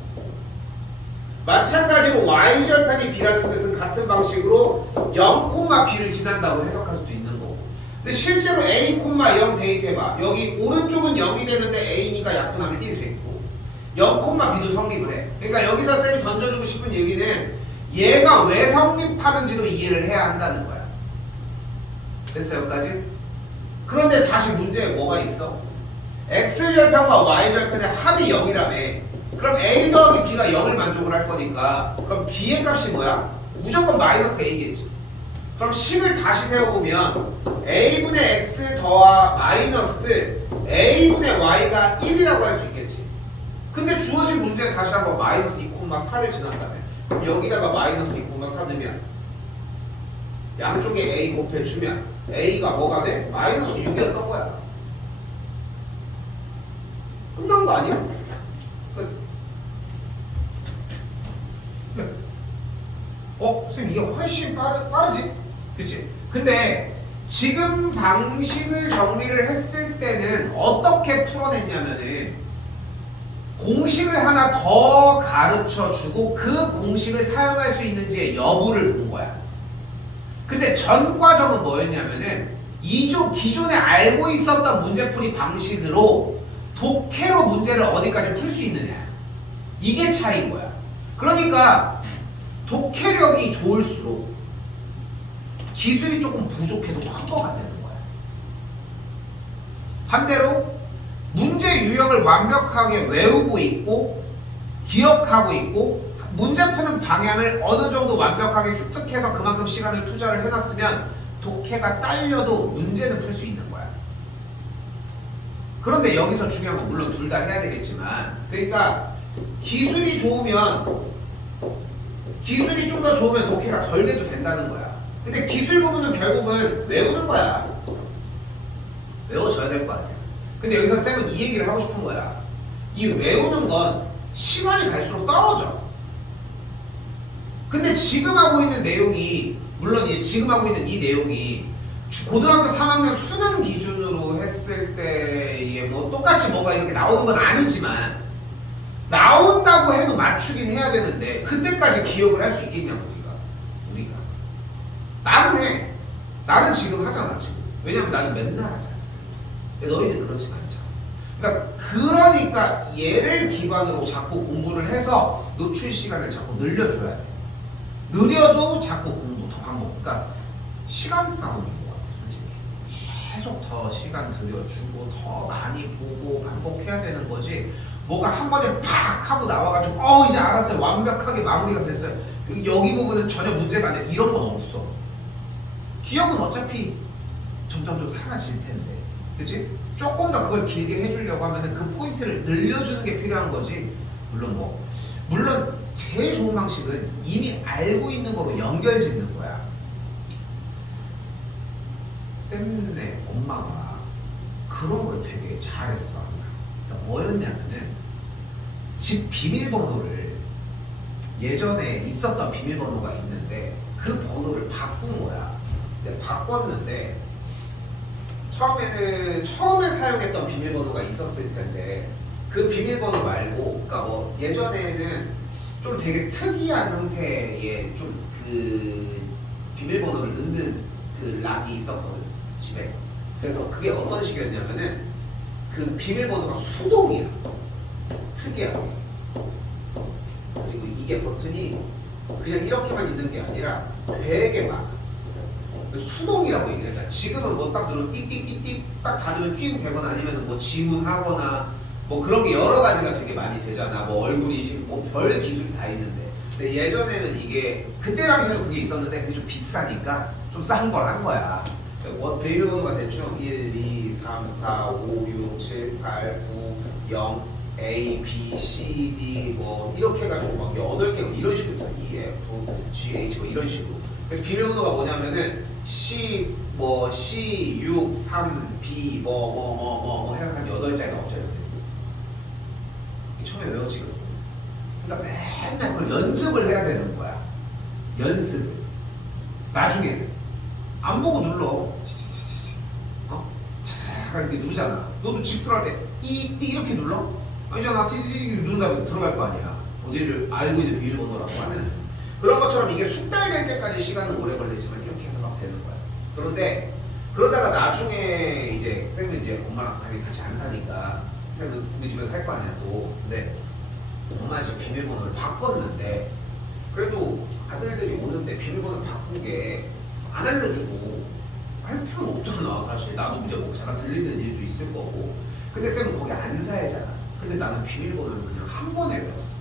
마찬가지로 y절편이 b라는 뜻은 같은 방식으로 0, b를 지난다고 해석할 수도 있는 거고. 근데 실제로 a, 0 대입해봐. 여기 오른쪽은 0이 되는데 a니까 약분하면 1 됐고 0, b도 성립을 해. 그러니까 여기서 쌤이 던져주고 싶은 얘기는 얘가 왜 성립하는지도 이해를 해야 한다는 거야. 됐어 여기까지? 그런데 다시 문제에 뭐가 있어? x절편과 y절편의 합이 0이라며. 그럼 a 더하기 b가 0을 만족을 할 거니까 그럼 b의 값이 뭐야? 무조건 마이너스 a겠지. 그럼 식을 다시 세워보면 a분의 x 더하 마이너스 a분의 y가 1이라고 할 수 있겠지. 근데 주어진 문제에 다시 한번 마이너스 2,4를 지난다며. 그럼 여기다가 마이너스 2,4 넣으면 양쪽에 a 곱해주면 a가 뭐가 돼? 마이너스 6이었던 거야. 끝난 거 아니야? 선생님 이게 훨씬 빠르지? 그치? 근데 지금 방식을 정리를 했을 때는 어떻게 풀어냈냐면은 공식을 하나 더 가르쳐 주고 그 공식을 사용할 수 있는지의 여부를 본 거야. 근데 전 과정은 뭐였냐면은 기존에 알고 있었던 문제풀이 방식으로 독해로 문제를 어디까지 풀 수 있느냐, 이게 차이인 거야. 그러니까 독해력이 좋을수록 기술이 조금 부족해도 커버가 되는 거야. 반대로 문제 유형을 완벽하게 외우고 있고 기억하고 있고 문제 푸는 방향을 어느 정도 완벽하게 습득해서 그만큼 시간을 투자를 해놨으면 독해가 딸려도 문제는 풀 수 있는 거야. 그런데 여기서 중요한 건 물론 둘 다 해야 되겠지만, 그러니까 기술이 좀 더 좋으면 독해가 덜 돼도 된다는 거야. 근데 기술 부분은 결국은 외우는 거야. 외워져야 될 거 아니야. 근데 여기서 쌤은 이 얘기를 하고 싶은 거야. 이 외우는 건 시간이 갈수록 떨어져. 근데 지금 하고 있는 내용이, 물론 지금 하고 있는 이 내용이 고등학교 3학년 수능 기준으로 했을 때에 뭐 똑같이 뭔가 이렇게 나오는 건 아니지만 나온다고 해도 맞추긴 해야 되는데 그때까지 기억을 할 수 있겠냐고 우리가. 우리가. 나는 해. 나는 지금 하잖아 지금. 왜냐면 나는 맨날 하잖아. 근데 너희는 그렇진 않잖아. 그러니까 얘를 기반으로 자꾸 공부를 해서 노출 시간을 자꾸 늘려줘야 돼. 느려도 자꾸 공부 더 반복. 그러니까 시간 싸움인 것 같아 솔직히. 계속 더 시간 들여주고 더 많이 보고 반복해야 되는 거지. 뭐가 한 번에 팍 하고 나와가지고 이제 알았어요 완벽하게 마무리가 됐어요 여기 부분은 전혀 문제가 안 돼 이런 건 없어. 기억은 어차피 점점 좀 사라질 텐데 그치? 조금 더 그걸 길게 해주려고 하면은 그 포인트를 늘려주는 게 필요한 거지. 물론 제일 좋은 방식은 이미 알고 있는 거로 연결 짓는 거야. 쌤네 엄마가 그런 걸 되게 잘했어 항상. 그러니까 뭐였냐면은 집 비밀번호를 예전에 있었던 비밀번호가 있는데 그 번호를 바꾼 거야. 근데 바꿨는데 처음에 사용했던 비밀번호가 있었을 텐데 그 비밀번호 말고 그러니까 뭐 예전에는 좀 되게 특이한 형태의 좀 그 비밀번호를 넣는 그 락이 있었거든 집에. 그래서 그게 어떤 식이었냐면은 그 비밀번호가 수동이야. 특이하게. 그리고 이게 버튼이 그냥 이렇게만 있는 게 아니라 되게 많아. 수동이라고 얘기를 했잖아. 지금은 뭐 딱 누르면 띠띠띠띠 딱 닫으면 띵 되거나 아니면 뭐 지문하거나 뭐 그런 게 여러 가지가 되게 많이 되잖아. 뭐 얼굴 인식 뭐 별 기술이 다 있는데. 근데 예전에는 이게 그때 당시에도 그게 있었는데 그게 좀 비싸니까 좀 싼 걸 한 거야. 비밀번호가 대충 1, 2, 3, 4, 5, 6, 7, 8, 9, 0 A, B, C, D 뭐 이렇게 해가지고 막 8개가 이런 식으로 있어. E, F, G, H 뭐 이런 식으로. 그래서 비밀번호가 뭐냐면은 C, C, 6, 3, B 뭐 해서 한 8자리가 없어요. 처음에 외워지겠어. 그러니까 맨날 그걸 연습을 해야 되는 거야. 연습을. 나중에는 안 보고 눌러. 자 이렇게 누르잖아. 너도 집 들어갈 때 띠띠 이렇게 눌러? 아니잖아. 띠띠 누른 다음에 들어갈 거 아니야. 어디를 알고 있는 비밀번호라고 하면. 그런 것처럼 이게 숙달될 때까지 시간은 오래 걸리지만 이렇게 해서 막 되는 거야. 그런데 그러다가 나중에 이제 쌤은 이제 엄마랑 당연히 같이 안 사니까 쌤은 우리 집에서 살 거 아니야 또. 근데 엄마 집 비밀번호를 바꿨는데 그래도 아들들이 오는데 비밀번호 바꾼 게 안 알려주고 할 필요는 없잖아 사실. 나도 이제 뭐 잠깐 들리는 일도 있을 거고. 근데 쌤은 거기 안 살잖아. 근데 나는 비밀번호를 그냥 한 번에 외웠어.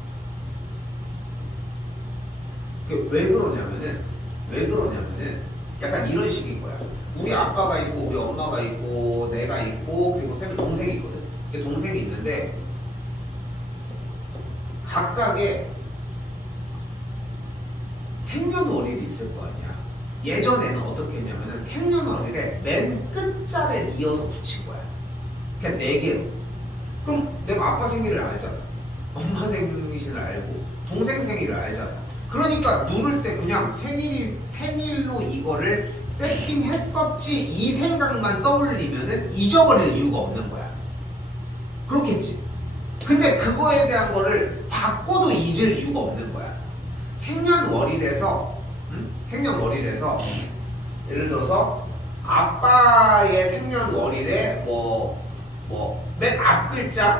왜 그러냐면은 약간 이런 식인 거야. 우리 아빠가 있고 우리 엄마가 있고 내가 있고 그리고 쌤은 동생이 있거든. 동생이 있는데 각각의 생년월일이 있을 거 아니야. 예전에는 어떻게 했냐면은 생년월일에 맨 끝자를 이어서 붙인 거야. 그냥 4개로. 그럼 내가 아빠 생일을 알잖아. 엄마 생일을 알고 동생 생일을 알잖아. 그러니까 누를 때 그냥 생일로 이거를 세팅했었지 이 생각만 떠올리면은 잊어버릴 이유가 없는 거야. 그렇겠지. 근데 그거에 대한 거를 바꿔도 잊을 이유가 없는 거야. 생년월일에서 예를 들어서 아빠의 생년월일에 맨 앞글자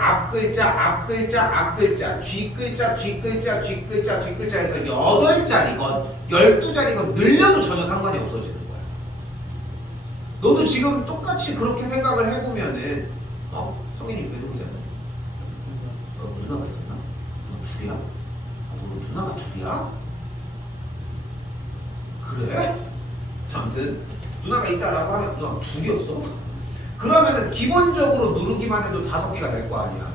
뒷글자에서 8자리건 12자리건 늘려도 전혀 상관이 없어지는 거야. 너도 지금 똑같이 그렇게 생각을 해보면은 성인이 외동이잖아. 누나가 있었나? 누나 둘이야? 너 누나가 둘이야? 그래? 아무튼 누나가 있다라고 하면 누나가 둘이었어? 그러면은 기본적으로 누르기만 해도 5개가 될 거 아니야.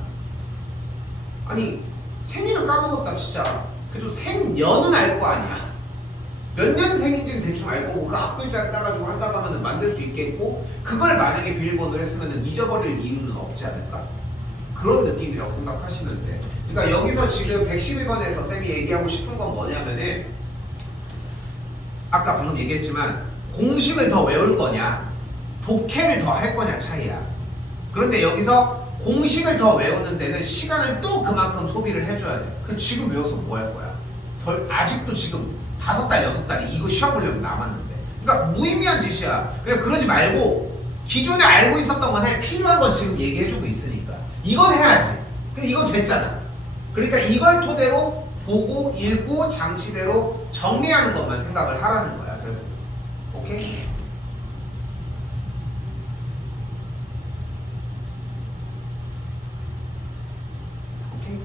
아니 생일을 까먹었다 진짜. 그래도 생년은 알 거 아니야. 몇 년생인지는 대충 알 거고 그 앞글자를 따가지고 한다고 하면 만들 수 있겠고 그걸 만약에 비밀번호를 했으면 잊어버릴 이유는 없지 않을까? 그런 느낌이라고 생각하시면 돼. 그러니까 여기서 지금 111번에서 쌤이 얘기하고 싶은 건 뭐냐면은 아까 방금 얘기했지만 공식을 더 외울 거냐 독해를 더 할 거냐 차이야. 그런데 여기서 공식을 더 외우는 데는 시간을 또 그만큼 소비를 해줘야 돼. 그 지금 외워서 뭐 할 거야? 아직도 지금 5달, 6달이 이거 시험 보려면 남았는데. 그러니까 무의미한 짓이야. 그냥 그러지 말고 기존에 알고 있었던 건 해. 필요한 건 지금 얘기해주고 있으니까. 이건 해야지. 근데 이건 됐잖아. 그러니까 이걸 토대로 보고 읽고 장치대로 정리하는 것만 생각을 하라는 거야. 그럼 오케이? 오케이?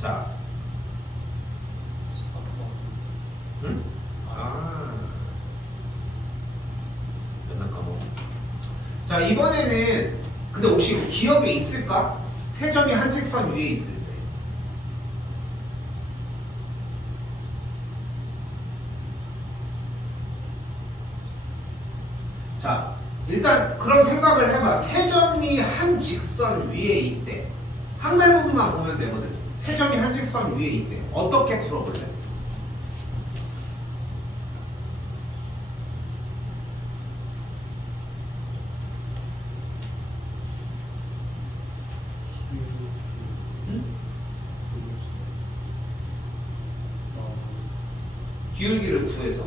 자, 응? 맨날 까먹어. 자, 이번에는 근데 혹시 기억에 있을까? 세 점이 한 직선 위에 있을 때. 자, 일단 그럼 생각을 해봐. 세 점이 한 직선 위에 있대. 한글 부분만 보면 되거든. 세 점이 한 직선 위에 있대. 어떻게 풀어볼래? 응? 기울기를 구해서.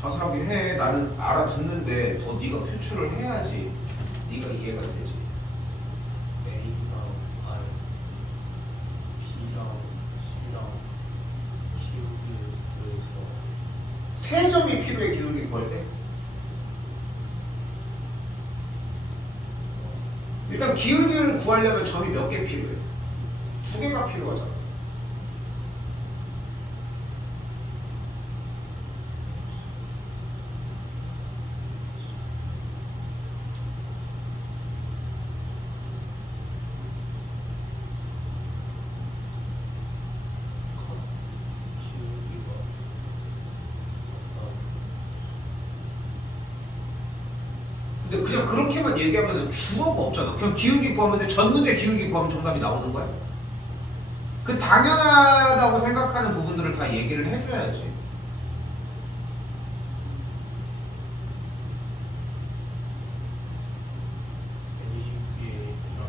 자세하게 해. 나는 알아듣는데 더 네가 표출을 해야지 네가 이해가 되지. A랑 R, B랑 C랑 기울기를 구해서 세 점이 필요해. 기울기 구할 때 일단 기울기를 구하려면 점이 몇 개 필요해? 2개가 필요하잖아. 기울기가 근데 그냥 그렇게만 얘기하면 주어가 없잖아. 그냥 기울기 구하면 돼. 전 문제 기울기 구하면 정답이 나오는 거야. 그 당연하다고 생각하는 부분들을 다 얘기를 해줘야지. AB랑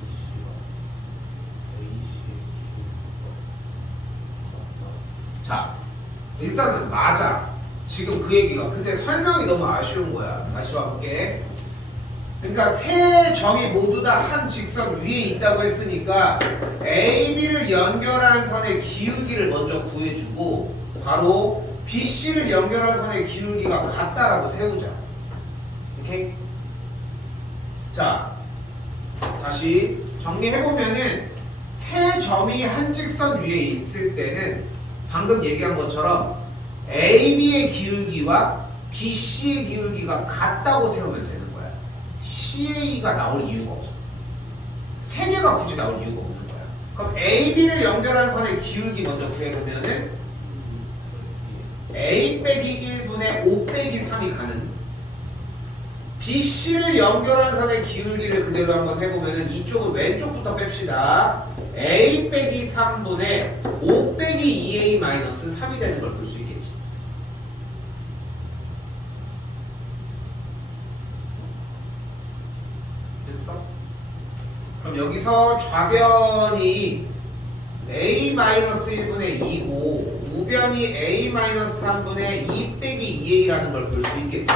BC랑 AC의 기울기가 같다. 자, 일단은 맞아. 지금 그 얘기가. 근데 설명이 너무 아쉬운 거야. 다시 와볼게. 그러니까 세 점이 모두 다 한 직선 위에 있다고 했으니까 A, B를 연결한 선의 기울기를 먼저 구해주고 바로 B, C를 연결한 선의 기울기가 같다라고 세우자. 오케이? 자, 다시 정리해보면은 세 점이 한 직선 위에 있을 때는 방금 얘기한 것처럼 AB의 기울기와 BC의 기울기가 같다고 세우면 되는 거야. CA가 나올 이유가 없어. 세 개가 굳이 나올 이유가 없는 거야. 그럼 AB를 연결한 선의 기울기 먼저 구해보면은 A 빼기 1분의 5 빼기 3이 가는 BC를 연결한 선의 기울기를 그대로 한번 해보면은 이쪽은 왼쪽부터 뺍시다. A 빼기 3분의 5 빼기 2A 마이너스 3이 되는 걸 볼 수 있겠지. 됐어? 그럼 여기서 좌변이 A 마이너스 1분의 2고 우변이 A 마이너스 3분의 2 빼기 2A라는 걸 볼 수 있겠지.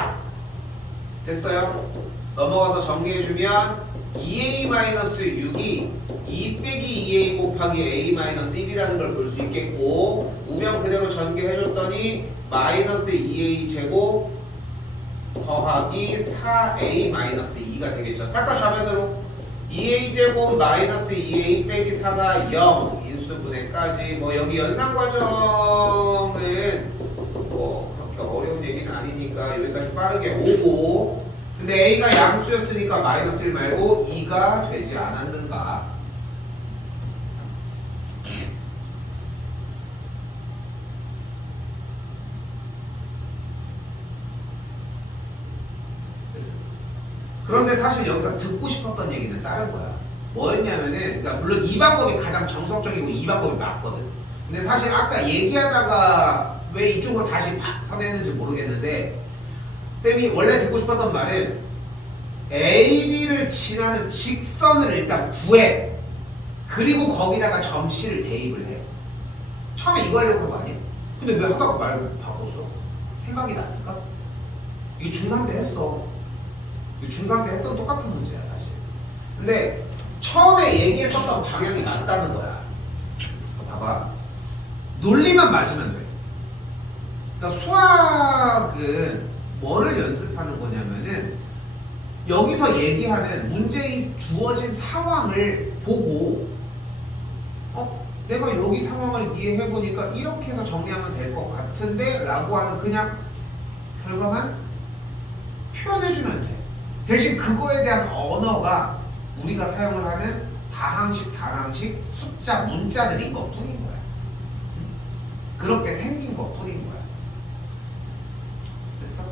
됐어요? 넘어가서 정리해주면 2A-6이 2 빼기 2A 곱하기 A-1이라는 걸 볼 수 있겠고 우변 그대로 전개해줬더니 마이너스 2A 제곱 더하기 4A-2가 되겠죠. 싹 다 좌변으로 2a제곱 마이너스 2a 빼기 4가 0 인수분해까지 뭐 여기 연산과정은 뭐 그렇게 어려운 얘기는 아니니까 여기까지 빠르게 오고 근데 a가 양수였으니까 마이너스 1 말고 2가 되지 않았는가 그런데 사실 여기서 듣고 싶었던 얘기는 다른 거야. 뭐였냐면은, 그러니까 물론 이 방법이 가장 정석적이고 이 방법이 맞거든. 근데 사실 아까 얘기하다가 왜 이쪽으로 다시 선했는지 모르겠는데, 쌤이 원래 듣고 싶었던 말은 A, B를 지나는 직선을 일단 구해. 그리고 거기다가 점씨를 대입을 해. 처음에 이거 하려고 한 거 아니야? 근데 왜 하다가 말을 바꿨어? 생각이 났을까? 이게 중3 때 했어. 중3 때 했던 똑같은 문제야 사실. 근데 처음에 얘기했었던 방향이 맞다는 거야. 봐봐. 논리만 맞으면 돼. 그러니까 수학은 뭐를 연습하는 거냐면은 여기서 얘기하는 문제의 주어진 상황을 보고 내가 여기 상황을 이해해보니까 이렇게 해서 정리하면 될 것 같은데 라고 하는 그냥 결과만 표현해주면 돼. 대신 그거에 대한 언어가 우리가 사용을 하는 다항식, 단항식, 숫자, 문자들인 것 뿐인 거야. 그렇게 생긴 것 뿐인 거야. 됐어?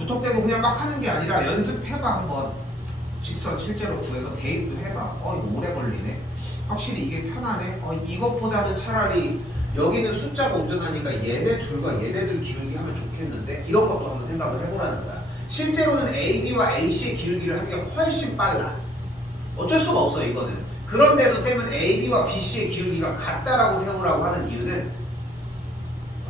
무턱대고 그냥 막 하는 게 아니라 연습해봐 한번. 직선 실제로 구해서 대입도 해봐. 이거 오래 걸리네. 확실히 이게 편하네. 이것보다는 차라리 여기는 숫자가 온전하니까 얘네 둘과 얘네들 기울기 하면 좋겠는데 이런 것도 한번 생각을 해보라는 거야. 실제로는 AB와 AC의 기울기를 하는 게 훨씬 빨라. 어쩔 수가 없어 이거는. 그런데도 쌤은 AB와 BC의 기울기가 같다라고 세우라고 하는 이유는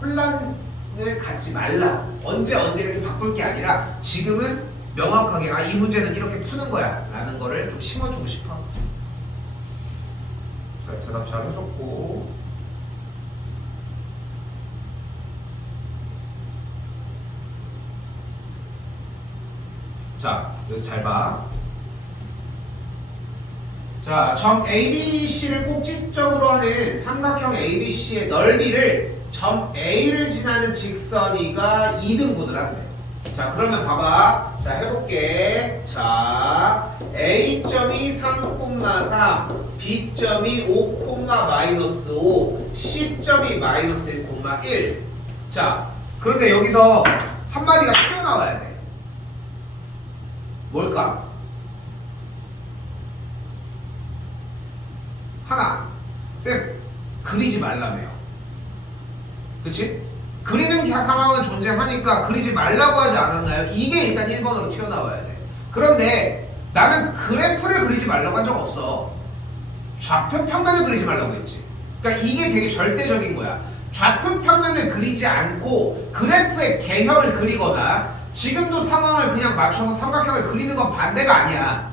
혼란을 갖지 말라. 언제 이렇게 바꿀 게 아니라 지금은 명확하게 이 문제는 이렇게 푸는 거야 라는 거를 좀 심어주고 싶어서. 자, 대답 잘 해줬고 자, 여기서 잘 봐. 자, 점 ABC를 꼭지점으로 하는 삼각형 ABC의 넓이를 점 A를 지나는 직선이가 2등분을 한대. 자, 그러면 봐봐. 자, 해볼게. 자, A점이 3,3, B점이 5,-5, C점이 -1,1. 자, 그런데 여기서 한마디가 튀어나와야 돼. 뭘까? 하나, 쌤, 그리지 말라며요. 그치? 그리는 상황은 존재하니까 그리지 말라고 하지 않았나요? 이게 일단 1번으로 튀어나와야 돼. 그런데 나는 그래프를 그리지 말라고 한 적 없어. 좌표 평면을 그리지 말라고 했지. 그러니까 이게 되게 절대적인 거야. 좌표 평면을 그리지 않고 그래프의 개형을 그리거나 지금도 상황을 그냥 맞춰서 삼각형을 그리는 건 반대가 아니야.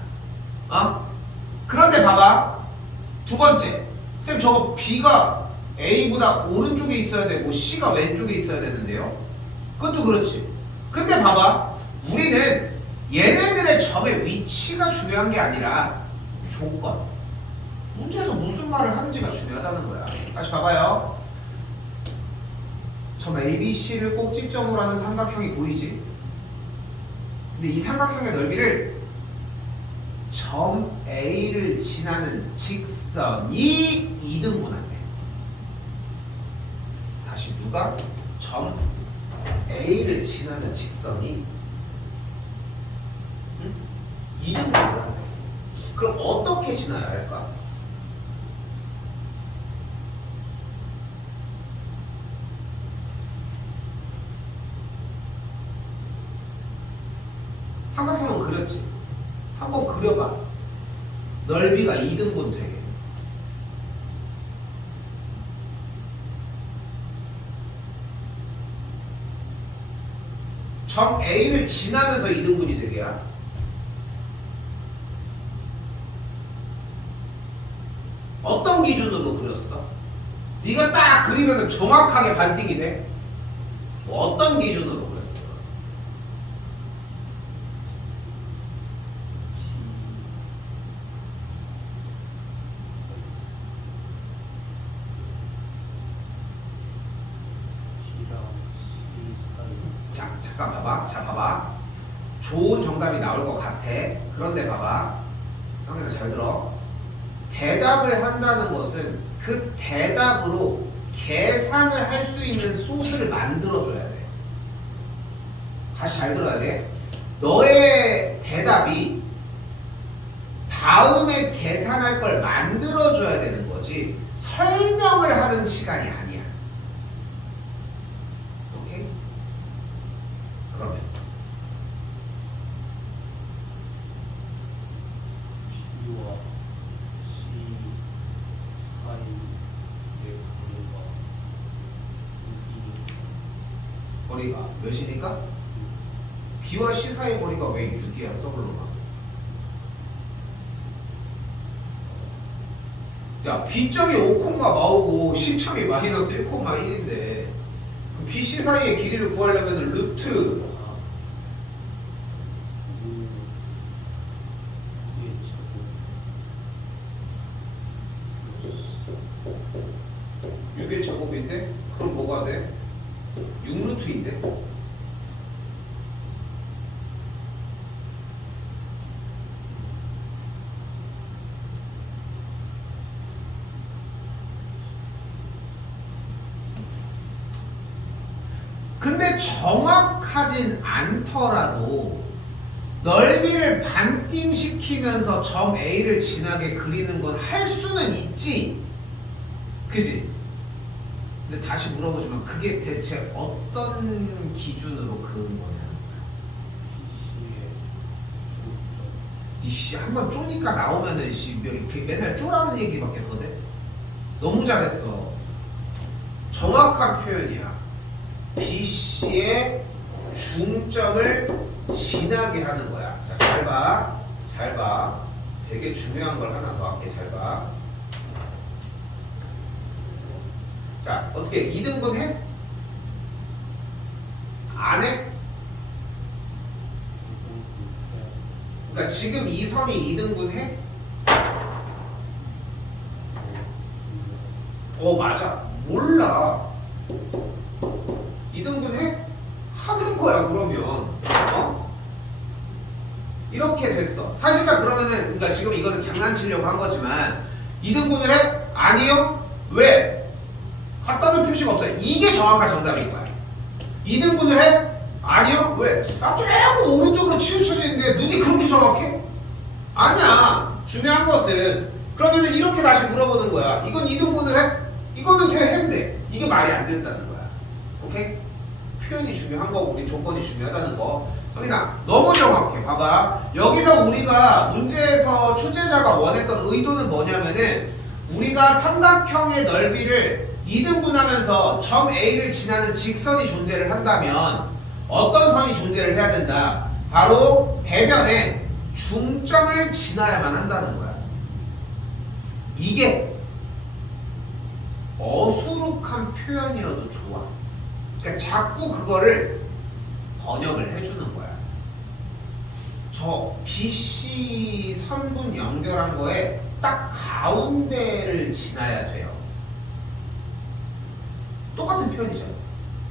그런데 봐봐. 두 번째. 쌤 저거 B가 A보다 오른쪽에 있어야 되고 C가 왼쪽에 있어야 되는데요. 그것도 그렇지. 근데 봐봐. 우리는 얘네들의 점의 위치가 중요한 게 아니라 조건. 문제에서 무슨 말을 하는지가 중요하다는 거야. 다시 봐봐요. 점 ABC를 꼭지점으로 하는 삼각형이 보이지? 근데 이 삼각형의 넓이를 점 A를 지나는 직선이 2등분한대. 다시 누가? 점 A를 지나는 직선이 2등분을 한대. 그럼 어떻게 지나야 할까? 삼각형은 그렸지. 한번 그려봐. 넓이가 2등분 되게. 점 A를 지나면서 2등분이 되게야. 어떤 기준으로 그렸어? 네가 딱 그리면 정확하게 반띵이 돼? 어떤 기준으로 그렸어? 잠깐 봐봐. 자, 봐봐. 좋은 정답이 나올 것 같아. 그런데 봐봐. 형이가 잘 들어. 대답을 한다는 것은 그 대답으로 계산을 할 수 있는 소스를 만들어줘야 돼. 다시 잘 들어야 돼. 너의 대답이 다음에 계산할 걸 만들어줘야 되는 거지 설명을 하는 시간이 아니야. 오케이? 그러면 B와 C 사이의 거리가 몇이니까? B와 C 사이의 거리가 왜 6이야? 써볼로가. 야, B점이 5, 마오고 C점이 마이너스 1,1인데 그 B, C 사이의 길이를 구하려면 루트 의 6의 제곱인데 그럼 뭐가 돼? 6루트인데? 근데 정확하진 않더라도 넓이를 반띵시키면서 점 A를 지나게 그리는 건 할 수는 있지. 그지? 근데 다시 물어보지만 그게 대체 어떤 기준으로 그은 거냐? 이씨 한번 쪼니까 나오면은 씨 맨날 쪼라는 얘기밖에 더 돼? 너무 잘했어. 정확한 표현이야. BC의 중점을 지나게 하는 거야. 자, 잘 봐. 잘 봐. 되게 중요한 걸 하나 더 할게. 잘 봐. 자, 어떻게 2등분 해? 안 해? 그러니까 지금 이 선이 2등분 해? 맞아. 몰라. 2등분 해? 하는 거야, 그러면. 이렇게 됐어. 사실상 그러면은, 그러니까 지금 이거는 장난치려고 한 거지만, 2등분을 해? 아니요? 왜? 갖다는 표시가 없어요. 이게 정확한 정답일 거야. 2등분을 해? 아니요? 왜? 조금 오른쪽으로 치우쳐져 있는데, 눈이 그렇게 정확해? 아니야. 중요한 것은, 그러면은 이렇게 다시 물어보는 거야. 이건 2등분을 해? 이거는 했는데, 이게 말이 안 된다는 거야. 오케이? 표현이 중요한 거고 우리 조건이 중요하다는 거. 형이나 너무 정확해. 봐봐. 여기서 우리가 문제에서 출제자가 원했던 의도는 뭐냐면은 우리가 삼각형의 넓이를 2등분하면서 점 A를 지나는 직선이 존재를 한다면 어떤 선이 존재를 해야 된다. 바로 대변에 중점을 지나야만 한다는 거야. 이게 어수룩한 표현이어도 좋아. 그러니까 자꾸 그거를 번역을 해주는 거야. 저 BC 선분 연결한 거에 딱 가운데를 지나야 돼요. 똑같은 표현이잖아.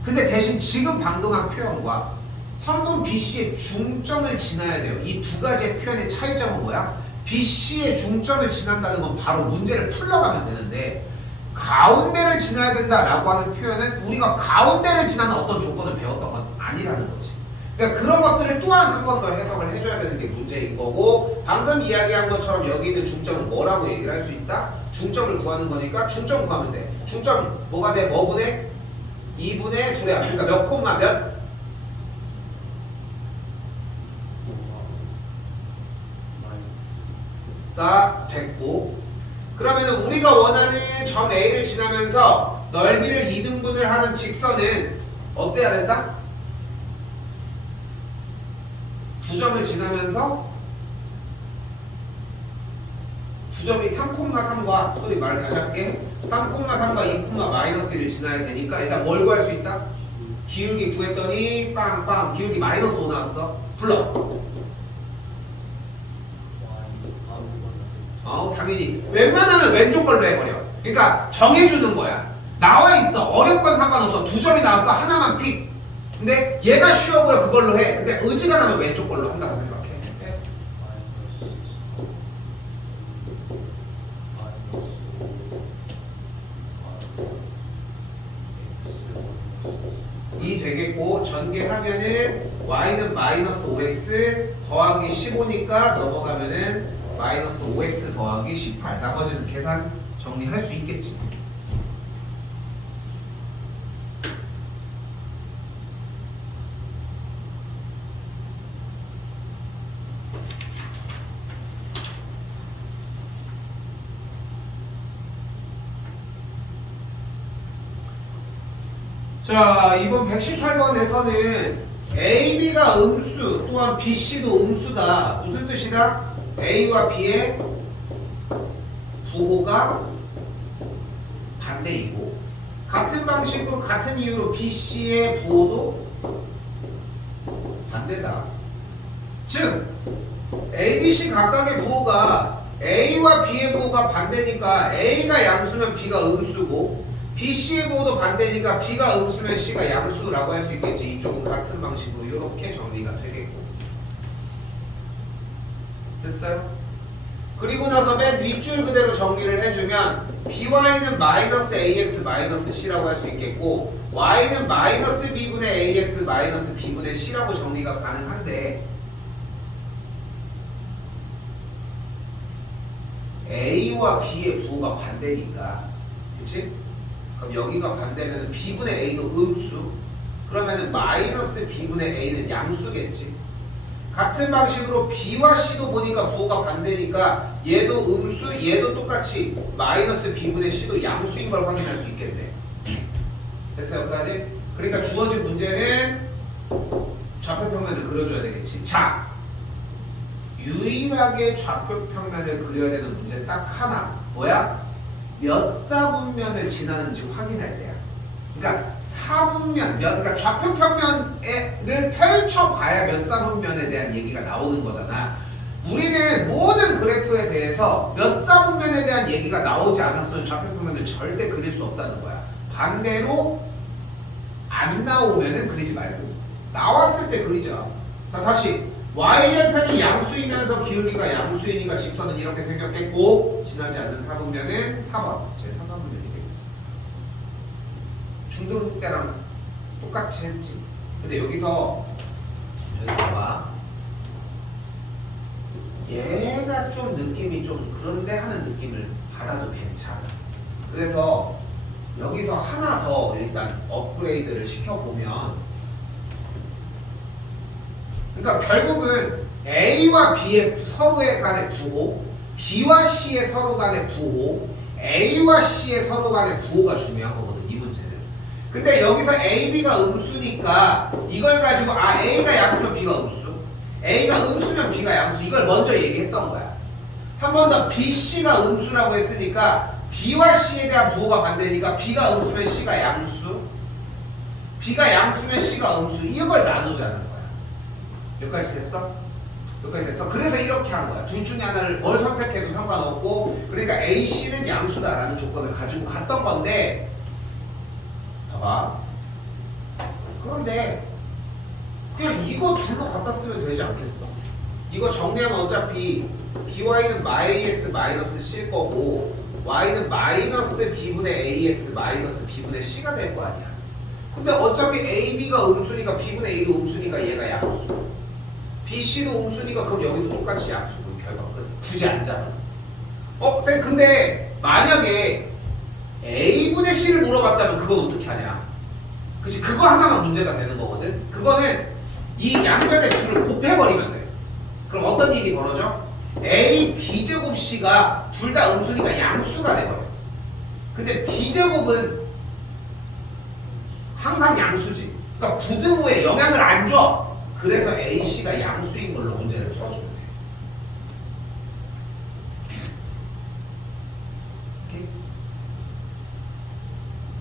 근데 대신 지금 방금 한 표현과 선분 BC의 중점을 지나야 돼요. 이 두 가지의 표현의 차이점은 뭐야? BC의 중점을 지난다는 건 바로 문제를 풀러가면 되는데 가운데를 지나야 된다라고 하는 표현은 우리가 가운데를 지나는 어떤 조건을 배웠던 건 아니라는 거지. 그러니까 그런 것들을 또한 한 번 더 해석을 해줘야 되는 게 문제인 거고 방금 이야기한 것처럼 여기 있는 중점은 뭐라고 얘기를 할 수 있다? 중점을 구하는 거니까 중점 구하면 돼. 중점 뭐가 돼? 뭐 분의? 2분의 두레야. 그러니까 몇 콤마 몇? 가 됐고 그러면 우리가 원하는 점 A를 지나면서 넓이를 2등분을 하는 직선은 어때야 된다? 두 점을 지나면서 두 점이 3,3과 소리 말 다시 할게 3,3과 2,-1을 지나야 되니까 일단 뭘 구할 수 있다? 기울기 구했더니 빵빵 기울기 -5 나왔어. 불러. 당연히 웬만하면 왼쪽 걸로 해버려. 그러니까 정해주는 거야. 나와 있어. 어렵건 상관없어. 두 점이 나왔어. 하나만 픽. 근데 얘가 쉬워 보여 그걸로 해. 근데 의지가 나면 왼쪽 걸로 한다고 생각해. 이 되겠고 전개하면은 y는 마이너스 5x 더하기 15니까 넘어가면은 마이너스 5x 더하기 18. 나머지는 계산 정리할 수 있겠지. 자, 이번 118번에서는 AB가 음수 또한 BC도 음수다. 무슨 뜻이다? A와 B의 부호가 반대이고 같은 방식으로 같은 이유로 BC의 부호도 반대다. 즉 ABC 각각의 부호가 A와 B의 부호가 반대니까 A가 양수면 B가 음수고 BC의 부호도 반대니까 B가 음수면 C가 양수라고 할 수 있겠지. 이쪽은 같은 방식으로 이렇게 정리가 되겠고. 됐어요? 그리고 나서 맨 윗줄 그대로 정리를 해주면 BY는 마이너스 AX 마이너스 C라고 할 수 있겠고 Y는 마이너스 B분의 AX 마이너스 B분의 C라고 정리가 가능한데 A와 B의 부호가 반대니까 그치? 그럼 여기가 반대면 B분의 A도 음수 그러면은 마이너스 B분의 A는 양수겠지. 같은 방식으로 B와 C도 보니까 부호가 반대니까 얘도 음수 얘도 똑같이 마이너스 B분의 C도 양수인 걸 확인할 수 있겠네. 됐어요 여기까지? 그러니까 주어진 문제는 좌표평면을 그려줘야 되겠지. 자 유일하게 좌표평면을 그려야 되는 문제 딱 하나 뭐야? 몇 사분면을 지나는지 확인할 때야. 그러니까 사분면, 그러니까 좌표평면을 펼쳐봐야 몇 사분면에 대한 얘기가 나오는 거잖아. 우리는 모든 그래프에 대해서 몇 사분면에 대한 얘기가 나오지 않았으면 좌표평면을 절대 그릴 수 없다는 거야. 반대로 안 나오면은 그리지 말고 나왔을 때 그리자. 자 다시 y절편이 양수이면서 기울기가 양수이니까 직선은 이렇게 생겼겠고 지나지 않는 사분면은 4번 제 4사분면이 되겠지. 중등 때랑 똑같이 했지. 근데 여기서 봐봐 얘가 좀 느낌이 좀 그런데 하는 느낌을 받아도 괜찮아. 그래서 여기서 하나 더 일단 업그레이드를 시켜보면 그러니까 결국은 A와 B의 서로의 간의 부호, B와 C의 서로 간의 부호, A와 C의 서로 간의 부호가 중요한 거거든 이 문제는. 근데 여기서 A, B가 음수니까 이걸 가지고 아 A가 양수면 B가 음수, A가 음수면 B가 양수 이걸 먼저 얘기했던 거야. 한 번 더 B, C가 음수라고 했으니까 B와 C에 대한 부호가 반대니까 B가 음수면 C가 양수, B가 양수면 C가 음수 이걸 나누자는 거야. 여기까지 됐어? 여기까지 됐어? 그래서 이렇게 한 거야. 둘 중에 하나를 뭘 선택해도 상관없고 그러니까 AC는 양수다라는 조건을 가지고 갔던 건데 봐봐 그런데 그냥 이거 둘로 갖다 쓰면 되지 않겠어? 이거 정리하면 어차피 BY는 AX 마이너스 C일 거고 Y는 마이너스 B분의 AX 마이너스 B분의 C가 될 거 아니야. 근데 어차피 AB가 음수니까 B분의 A도 음수니까 얘가 양수 BC도 음수니까 그럼 여기도 똑같이 양수. 그럼 결과 끝. 굳이 안 잡아. 쌤 근데 만약에 A분의 C를 물어봤다면 그건 어떻게 하냐? 그치 그거 하나만 문제가 되는 거거든. 그거는 이 양변의 줄을 곱해버리면 돼. 그럼 어떤 일이 벌어져? A, B제곱 C가 둘 다 음수니까 양수가 돼버려. 근데 B제곱은 항상 양수지. 그러니까 부등호에 영향을 안 줘. 그래서 AC가 양수인 걸로 문제를 풀어주면 돼. 오케이?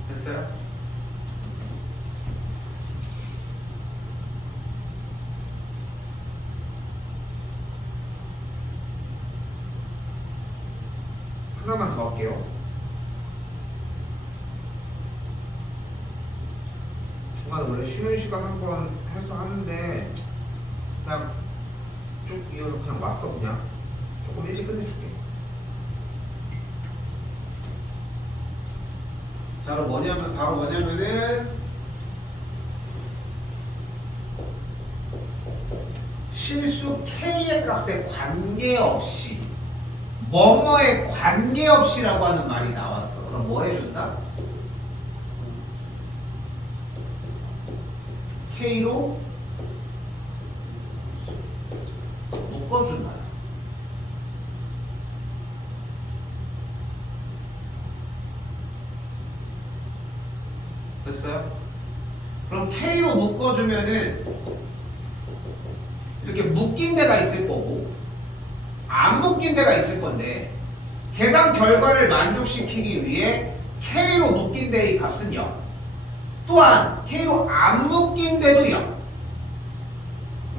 됐어요? 하나만 더 할게요. 중간에 원래 쉬는 시간 한 번 해서 하는데 그냥 쭉 이어서 그냥 왔어. 그냥 조금 일찍 끝내줄게. 자, 그럼 바로 뭐냐면은 실수 K의 값에 관계없이 뭐뭐에 관계없이라고 하는 말이 나왔어. 그럼 뭐 해준다? K로 묶어준다. 됐어요? 그럼 K로 묶어주면은 이렇게 묶인 데가 있을 거고 안 묶인 데가 있을 건데 계산 결과를 만족시키기 위해 K로 묶인 데의 값은 0. 또한 K로 안 묶인 데도 0.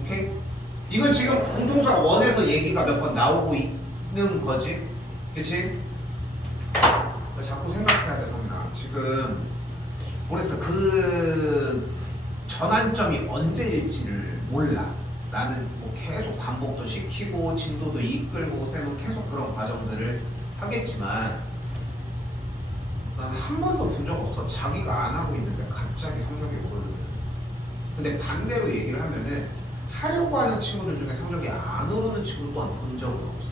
오케이? 이건 지금 공통수학 1에서 얘기가 몇 번 나오고 있는 거지. 그치? 자꾸 생각해야 돼, 성민아. 지금 모르겠어. 그 전환점이 언제일지를 몰라. 나는 뭐 계속 반복도 시키고 진도도 이끌고 쌤은 계속 그런 과정들을 하겠지만 난 한 번도 본 적 없어. 자기가 안 하고 있는데 갑자기 성적이 오르는. 근데 반대로 얘기를 하면은 하려고 하는 친구들 중에 성적이 안 오르는 친구 또한 본 적은 없어.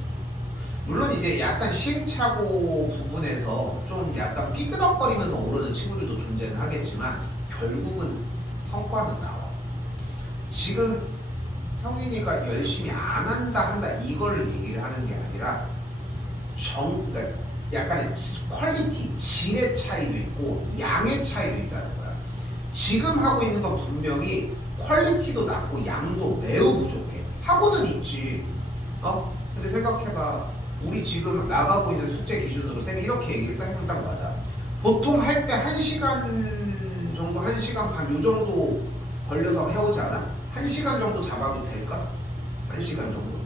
물론 이제 약간 시행착오 부분에서 좀 약간 삐그덕거리면서 오르는 친구들도 존재는 하겠지만 결국은 성과는 나와. 지금 성인이가 열심히 안 한다 이걸 얘기를 하는 게 아니라 그러니까 약간의 퀄리티, 질의 차이도 있고 양의 차이도 있다는 거야. 지금 하고 있는 건 분명히 퀄리티도 낮고 양도 매우 부족해. 하고는 있지. 근데 생각해봐. 우리 지금 나가고 있는 숙제 기준으로 쌤이 이렇게 얘기를 딱 해보면 딱 맞아. 보통 할 때 1시간 정도, 1시간 반 요 정도 걸려서 해오지 않아? 1시간 정도 잡아도 될까? 1시간 정도?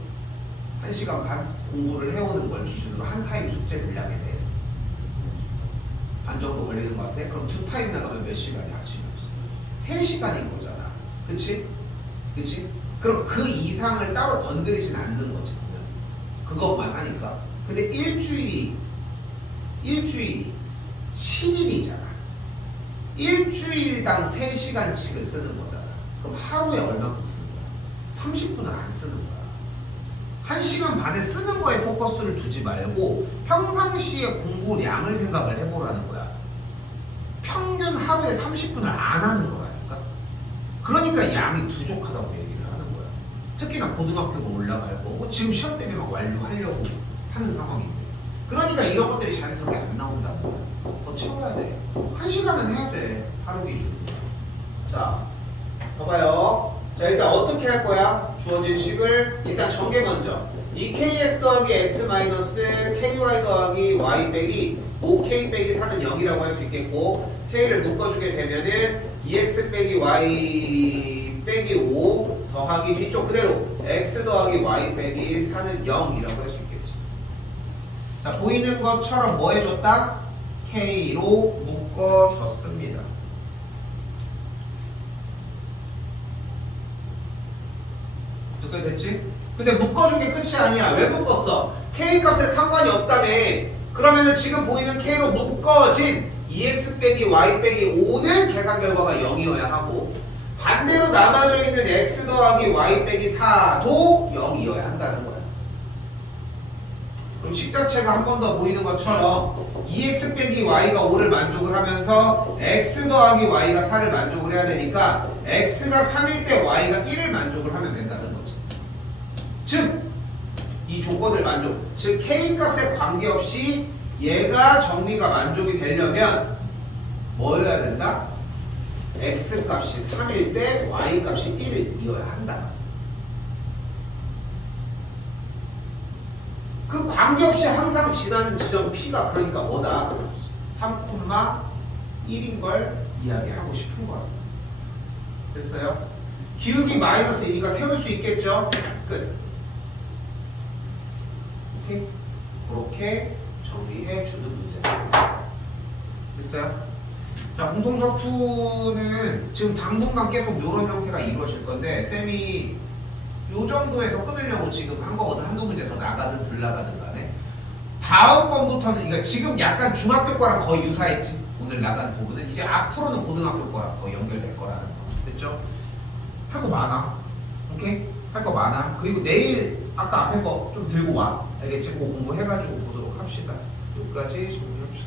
1시간 반 공부를 해오는 걸 기준으로 한 타임 숙제 분량에 대해서 반 정도 걸리는 것 같아? 그럼 2타임 나가면 몇 시간이 합치면? 3시간인 거잖아. 그치? 그치? 그럼 그 이상을 따로 건드리진 않는 거지. 그러면 그것만 하니까. 근데 일주일이 7일이잖아. 일주일당 3시간씩을 쓰는 거잖아. 그럼 하루에 얼마큼 쓰는 거야? 30분을 안 쓰는 거야. 1시간 반에 쓰는 거에 포커스를 두지 말고 평상시에 공부량을 생각을 해보라는 거야. 평균 하루에 30분을 안 하는 거라니까. 그러니까 양이 부족하다고 얘기를 하는 거야. 특히나 고등학교가 올라갈 거고 지금 시험 때문에 막 완료하려고 하는 상황인데. 그러니까 이런 것들이 자연스럽게 안 나온다는 거야. 더 채워야 돼. 1시간은 해야 돼. 하루 기준. 자, 봐봐요. 자, 일단 어떻게 할 거야? 주어진 식을 일단 전개 먼저. 2kx 더하기 x 마이너스 ky 더하기 y 빼기 5k 빼기 4는 0이라고 할 수 있겠고, k를 묶어주게 되면은 2x 빼기 y 빼기 5 더하기 뒤쪽 그대로 x 더하기 y 빼기 4는 0이라고 할 수 있겠지. 자, 보이는 것처럼 뭐 해줬다? k로 묶어줬습니다. 어떻게 됐지? 근데 묶어준 게 끝이 아니야. 왜 묶었어? k 값에 상관이 없다며. 그러면은 지금 보이는 k로 묶어진 2x 빼기 y 빼기 5는 계산 결과가 0이어야 하고, 반대로 남아져 있는 x 더하기 y 빼기 4도 0이어야 한다는 거야. 그럼 식 자체가 한 번 더 보이는 것처럼 2x 빼기 y가 5를 만족을 하면서 x 더하기 y가 4를 만족을 해야 되니까 x가 3일 때 y가 1을 만족을 하면 된다는 거지. 즉, 이 조건을 만족, 즉 k 값에 관계없이 얘가 정리가 만족이 되려면 뭐여야 된다? x 값이 3일 때 y 값이 1을 이어야 한다. 그 관계없이 항상 지나는 지점 P가 그러니까 뭐다? 3,1인 걸 이야기하고 싶은 거야. 됐어요? 기울기 마이너스 1이니까 세울 수 있겠죠? 끝. 오케이? 그렇게 정리해 주는 문제. 됐어요? 자, 공동석푸는 지금 당분간 계속 이런 형태가 이루어질 건데 쌤이 요 정도에서 끊으려고 지금 한 거거든. 한두 문제 더 나가든 덜 나가든 간에 다음번부터는 그러니까 지금 약간 중학교 거랑 거의 유사했지. 오늘 나간 부분은 이제 앞으로는 고등학교 거랑 거의 연결될 거라는 거. 됐죠? 할 거 많아. 오케이? 할 거 많아. 그리고 내일 아까 앞에 거 좀 들고 와. 알겠지? 그거 공부해가지고 보도록 합시다. 여기까지 정리합시다.